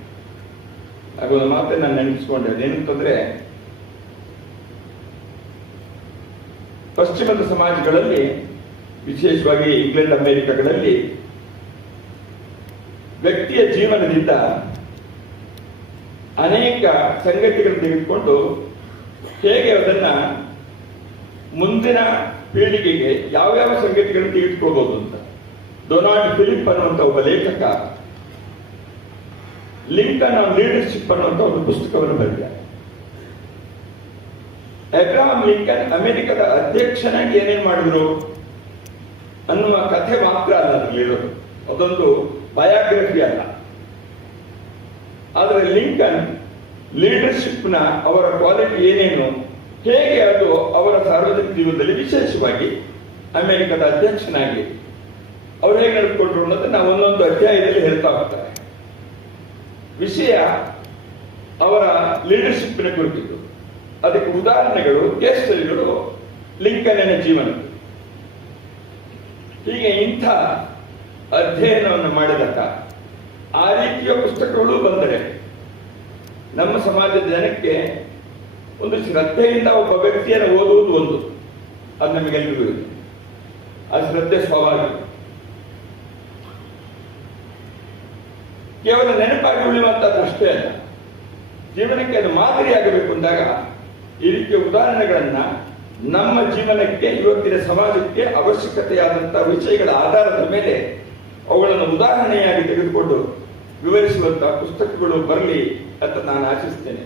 ಹಾಗೊಂದು ಮಾತನ್ನು ನಾನು ನೆನಪಿಸ್ಕೊಂಡೆ. ಏನಂತಂದ್ರೆ, ಪಶ್ಚಿಮದ ಸಮಾಜಗಳಲ್ಲಿ, ವಿಶೇಷವಾಗಿ ಇಂಗ್ಲೆಂಡ್ ಅಮೆರಿಕಗಳಲ್ಲಿ ವ್ಯಕ್ತಿಯ ಜೀವನದಿಂದ ಅನೇಕ ಸಂಗತಿಗಳನ್ನು ತೆಗೆದುಕೊಂಡು ಹೇಗೆ ಅದನ್ನ ಮುಂದಿನ ಪೀಳಿಗೆಗೆ ಯಾವ್ಯಾವ ಸಂಗತಿಗಳನ್ನು ತೆಗೆದುಕೋಬಹುದು ಅಂತ ಡೊನಾಲ್ಡ್ ಫಿಲಿಪ್ ಅನ್ನುವಂಥ ಒಬ್ಬ ಲೇಖಕ ಲಿಂಕನ್ ಆನ್ ಲೀಡರ್ಶಿಪ್ ಅನ್ನುವಂಥ ಒಂದು ಪುಸ್ತಕವನ್ನು ಬರೆದಿದ್ದಾರೆ. ಅಬ್ರಹಾಂ ಲಿಂಕನ್ ಅಮೆರಿಕದ ಅಧ್ಯಕ್ಷನಾಗಿ ಏನೇನ್ ಮಾಡಿದ್ರು ಅನ್ನುವ ಕಥೆ ಮಾತ್ರ ಅಲ್ಲ ಅದರಲ್ಲಿರೋದು, ಅದೊಂದು ಬಯೋಗ್ರಫಿ ಅಲ್ಲ. ಆದರೆ ಲಿಂಕನ್ ಲೀಡರ್ಶಿಪ್ನ ಅವರ ಕ್ವಾಲಿಟಿ ಏನೇನು, ಹೇಗೆ ಅದು ಅವರ ಸಾರ್ವಜನಿಕ ಜೀವನದಲ್ಲಿ ವಿಶೇಷವಾಗಿ ಅಮೆರಿಕದ ಅಧ್ಯಕ್ಷನಾಗಿ ಅವರು ಹೇಗೆ ನಡೆದುಕೊಂಡ್ರು ಅನ್ನೋದನ್ನ ಒಂದೊಂದು ಅಧ್ಯಾಯದಲ್ಲಿ ಹೇಳ್ತಾ ಹೋಗ್ತಾರೆ. ವಿಷಯ ಅವರ ಲೀಡರ್ಶಿಪ್ನ ಕುರಿತಿದ್ದು. ಅದಕ್ಕೆ ಉದಾಹರಣೆಗಳು, ಕೇಸ್ ಸ್ಟಡಿಗಳು ಲಿಂಕನ್ನ ಜೀವನ. ಹೀಗೆ ಇಂಥ ಅಧ್ಯಯನವನ್ನು ಮಾಡಿದಾಗ ಆ ರೀತಿಯ ಪುಸ್ತಕಗಳು ಬಂದರೆ ನಮ್ಮ ಸಮಾಜದ ಜನಕ್ಕೆ ಒಂದು ಶ್ರದ್ಧೆಯಿಂದ ಒಬ್ಬ ವ್ಯಕ್ತಿಯನ್ನು ಓದುವುದು ಒಂದು, ಅದು ನಮಗೆಲ್ಲರಿಗೂ ಇದೆ. ಆ ಶ್ರದ್ಧೆ ಸ್ವಾಭಾವಿಕ. ಕೇವಲ ನೆನಪಾಗಿ ಉಳಿಯುವಂಥದ್ದು ಅಷ್ಟೇ ಅಲ್ಲ, ಜೀವನಕ್ಕೆ ಅದು ಮಾದರಿಯಾಗಬೇಕು ಅಂದಾಗ ಈ ರೀತಿಯ ಉದಾಹರಣೆಗಳನ್ನ ನಮ್ಮ ಜೀವನಕ್ಕೆ, ಇವತ್ತಿನ ಸಮಾಜಕ್ಕೆ ಅವಶ್ಯಕತೆಯಾದಂತಹ ವಿಷಯಗಳ ಆಧಾರದ ಮೇಲೆ ಅವುಗಳನ್ನು ಉದಾಹರಣೆಯಾಗಿ ತೆಗೆದುಕೊಂಡು ವಿವರಿಸುವಂತಹ ಪುಸ್ತಕಗಳು ಬರಲಿ ಅಂತ ನಾನು ಆಶಿಸ್ತೇನೆ.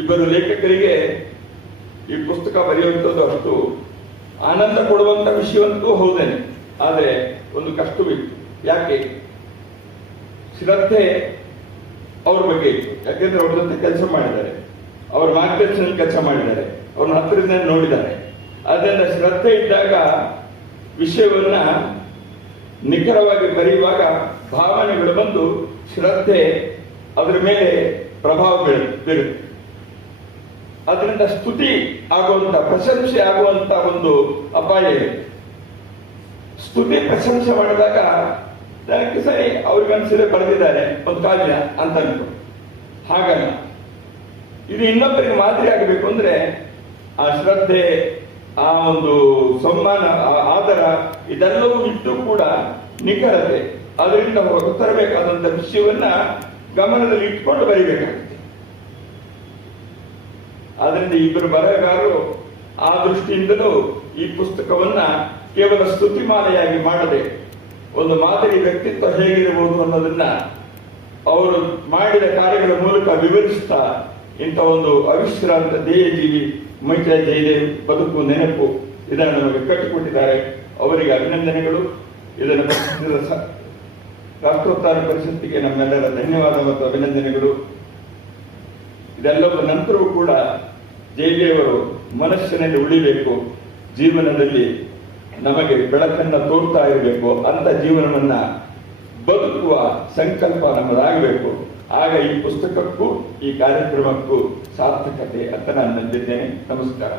ಇಬ್ಬರು ಲೇಖಕರಿಗೆ ಈ ಪುಸ್ತಕ ಬರೆಯುವಂಥದ್ದು ಅಷ್ಟು ಆನಂದ ಕೊಡುವಂತ ವಿಷಯವಂತೂ ಹೌದೇನೆ, ಆದರೆ ಒಂದು ಕಷ್ಟವಿತ್ತು. ಯಾಕೆ? ಶ್ರದ್ಧೆ ಅವ್ರ ಬಗ್ಗೆ ಇತ್ತು. ಯಾಕೆಂದ್ರೆ ಅವ್ರ ಜೊತೆ ಕೆಲಸ ಮಾಡಿದ್ದಾರೆ, ಅವ್ರ ಮಾರ್ಗದರ್ಶನ ಕೆಲಸ ಮಾಡಿದ್ದಾರೆ, ಅವ್ರನ್ನ ಹತ್ತಿರದಿಂದ ನೋಡಿದ್ದಾರೆ. ಅದರಿಂದ ಶ್ರದ್ಧೆ ಇದ್ದಾಗ ವಿಷಯವನ್ನ ನಿಖರವಾಗಿ ಬರೆಯುವಾಗ ಭಾವನೆಗಳು ಬಂದು ಶ್ರದ್ಧೆ ಅದರ ಮೇಲೆ ಪ್ರಭಾವ ಬೀರುತ್ತೆ. ಅದರಿಂದ ಸ್ತುತಿ ಆಗುವಂತ, ಪ್ರಶಂಸೆ ಆಗುವಂತ ಒಂದು ಅಪಾಯ ಇದೆ. ಸ್ತುತಿ ಪ್ರಶಂಸೆ ಮಾಡಿದಾಗ ಅದಕ್ಕೆ ಸರಿ ಅವ್ರಿಗನ್ಸಿದೆ ಬರೆದಿದ್ದಾರೆ ಒಂದು ಕಾವ್ಯ ಅಂತ ಅನ್ಕೊಂಡು, ಹಾಗಲ್ಲ. ಇದು ಇನ್ನೊಬ್ಬರಿಗೆ ಮಾದರಿ ಆಗಬೇಕು ಅಂದ್ರೆ ಆ ಶ್ರದ್ಧೆ, ಆ ಒಂದು ಸಮ್ಮಾನ, ಆದರ ಇದೆಲ್ಲವೂ ಇದ್ದು ಕೂಡ ನಿಖರತೆ, ಅದರಿಂದ ಹೊರತರಬೇಕಾದಂತ ವಿಷಯವನ್ನ ಗಮನದಲ್ಲಿ ಇಟ್ಕೊಂಡು ಬರೀಬೇಕಾಗುತ್ತೆ. ಆದ್ರಿಂದ ಇಬ್ಬರು ಬರಹಗಾರರು ಆ ದೃಷ್ಟಿಯಿಂದಲೂ ಈ ಪುಸ್ತಕವನ್ನ ಕೇವಲ ಸ್ತುತಿಮಾಲೆಯಾಗಿ ಮಾಡದೆ ಒಂದು ಮಾದರಿ ವ್ಯಕ್ತಿತ್ವ ಹೇಗಿರಬಹುದು ಅನ್ನೋದನ್ನ ಅವರು ಮಾಡಿದ ಕಾರ್ಯಗಳ ಮೂಲಕ ವಿವರಿಸ್ತಾ ಇಂಥ ಒಂದು ಅವಿಶ್ರಾಂತ ದೇಹಜೀವಿ ಮೈತ್ರಿ ಜಯದೇವ್ ಬದುಕು ನೆನಪು ಇದನ್ನು ನಮಗೆ ಕಟ್ಟಿಕೊಟ್ಟಿದ್ದಾರೆ. ಅವರಿಗೆ ಅಭಿನಂದನೆಗಳು. ಇದನ್ನು ರಾಷ್ಟ್ರೋತ್ಥಾನ ಪರಿಷತ್ತಿಗೆ ನಮ್ಮೆಲ್ಲರ ಧನ್ಯವಾದ ಮತ್ತು ಅಭಿನಂದನೆಗಳು. ಇದೆಲ್ಲವೂ ನಂತರವೂ ಕೂಡ ಜಯದೇವರು ಮನಸ್ಸಿನಲ್ಲಿ ಉಳಿಬೇಕು, ಜೀವನದಲ್ಲಿ ನಮಗೆ ಬೆಳಕನ್ನ ತೋರ್ತಾ ಇರಬೇಕು, ಅಂತ ಜೀವನವನ್ನ ಬದುಕುವ ಸಂಕಲ್ಪ ನಮ್ಮದಾಗಬೇಕು. ಆಗ ಈ ಪುಸ್ತಕಕ್ಕೂ ಈ ಕಾರ್ಯಕ್ರಮಕ್ಕೂ ಸಾರ್ಥಕತೆ ಅಂತ ನಾನು ನಂಬಿದ್ದೇನೆ. ನಮಸ್ಕಾರ.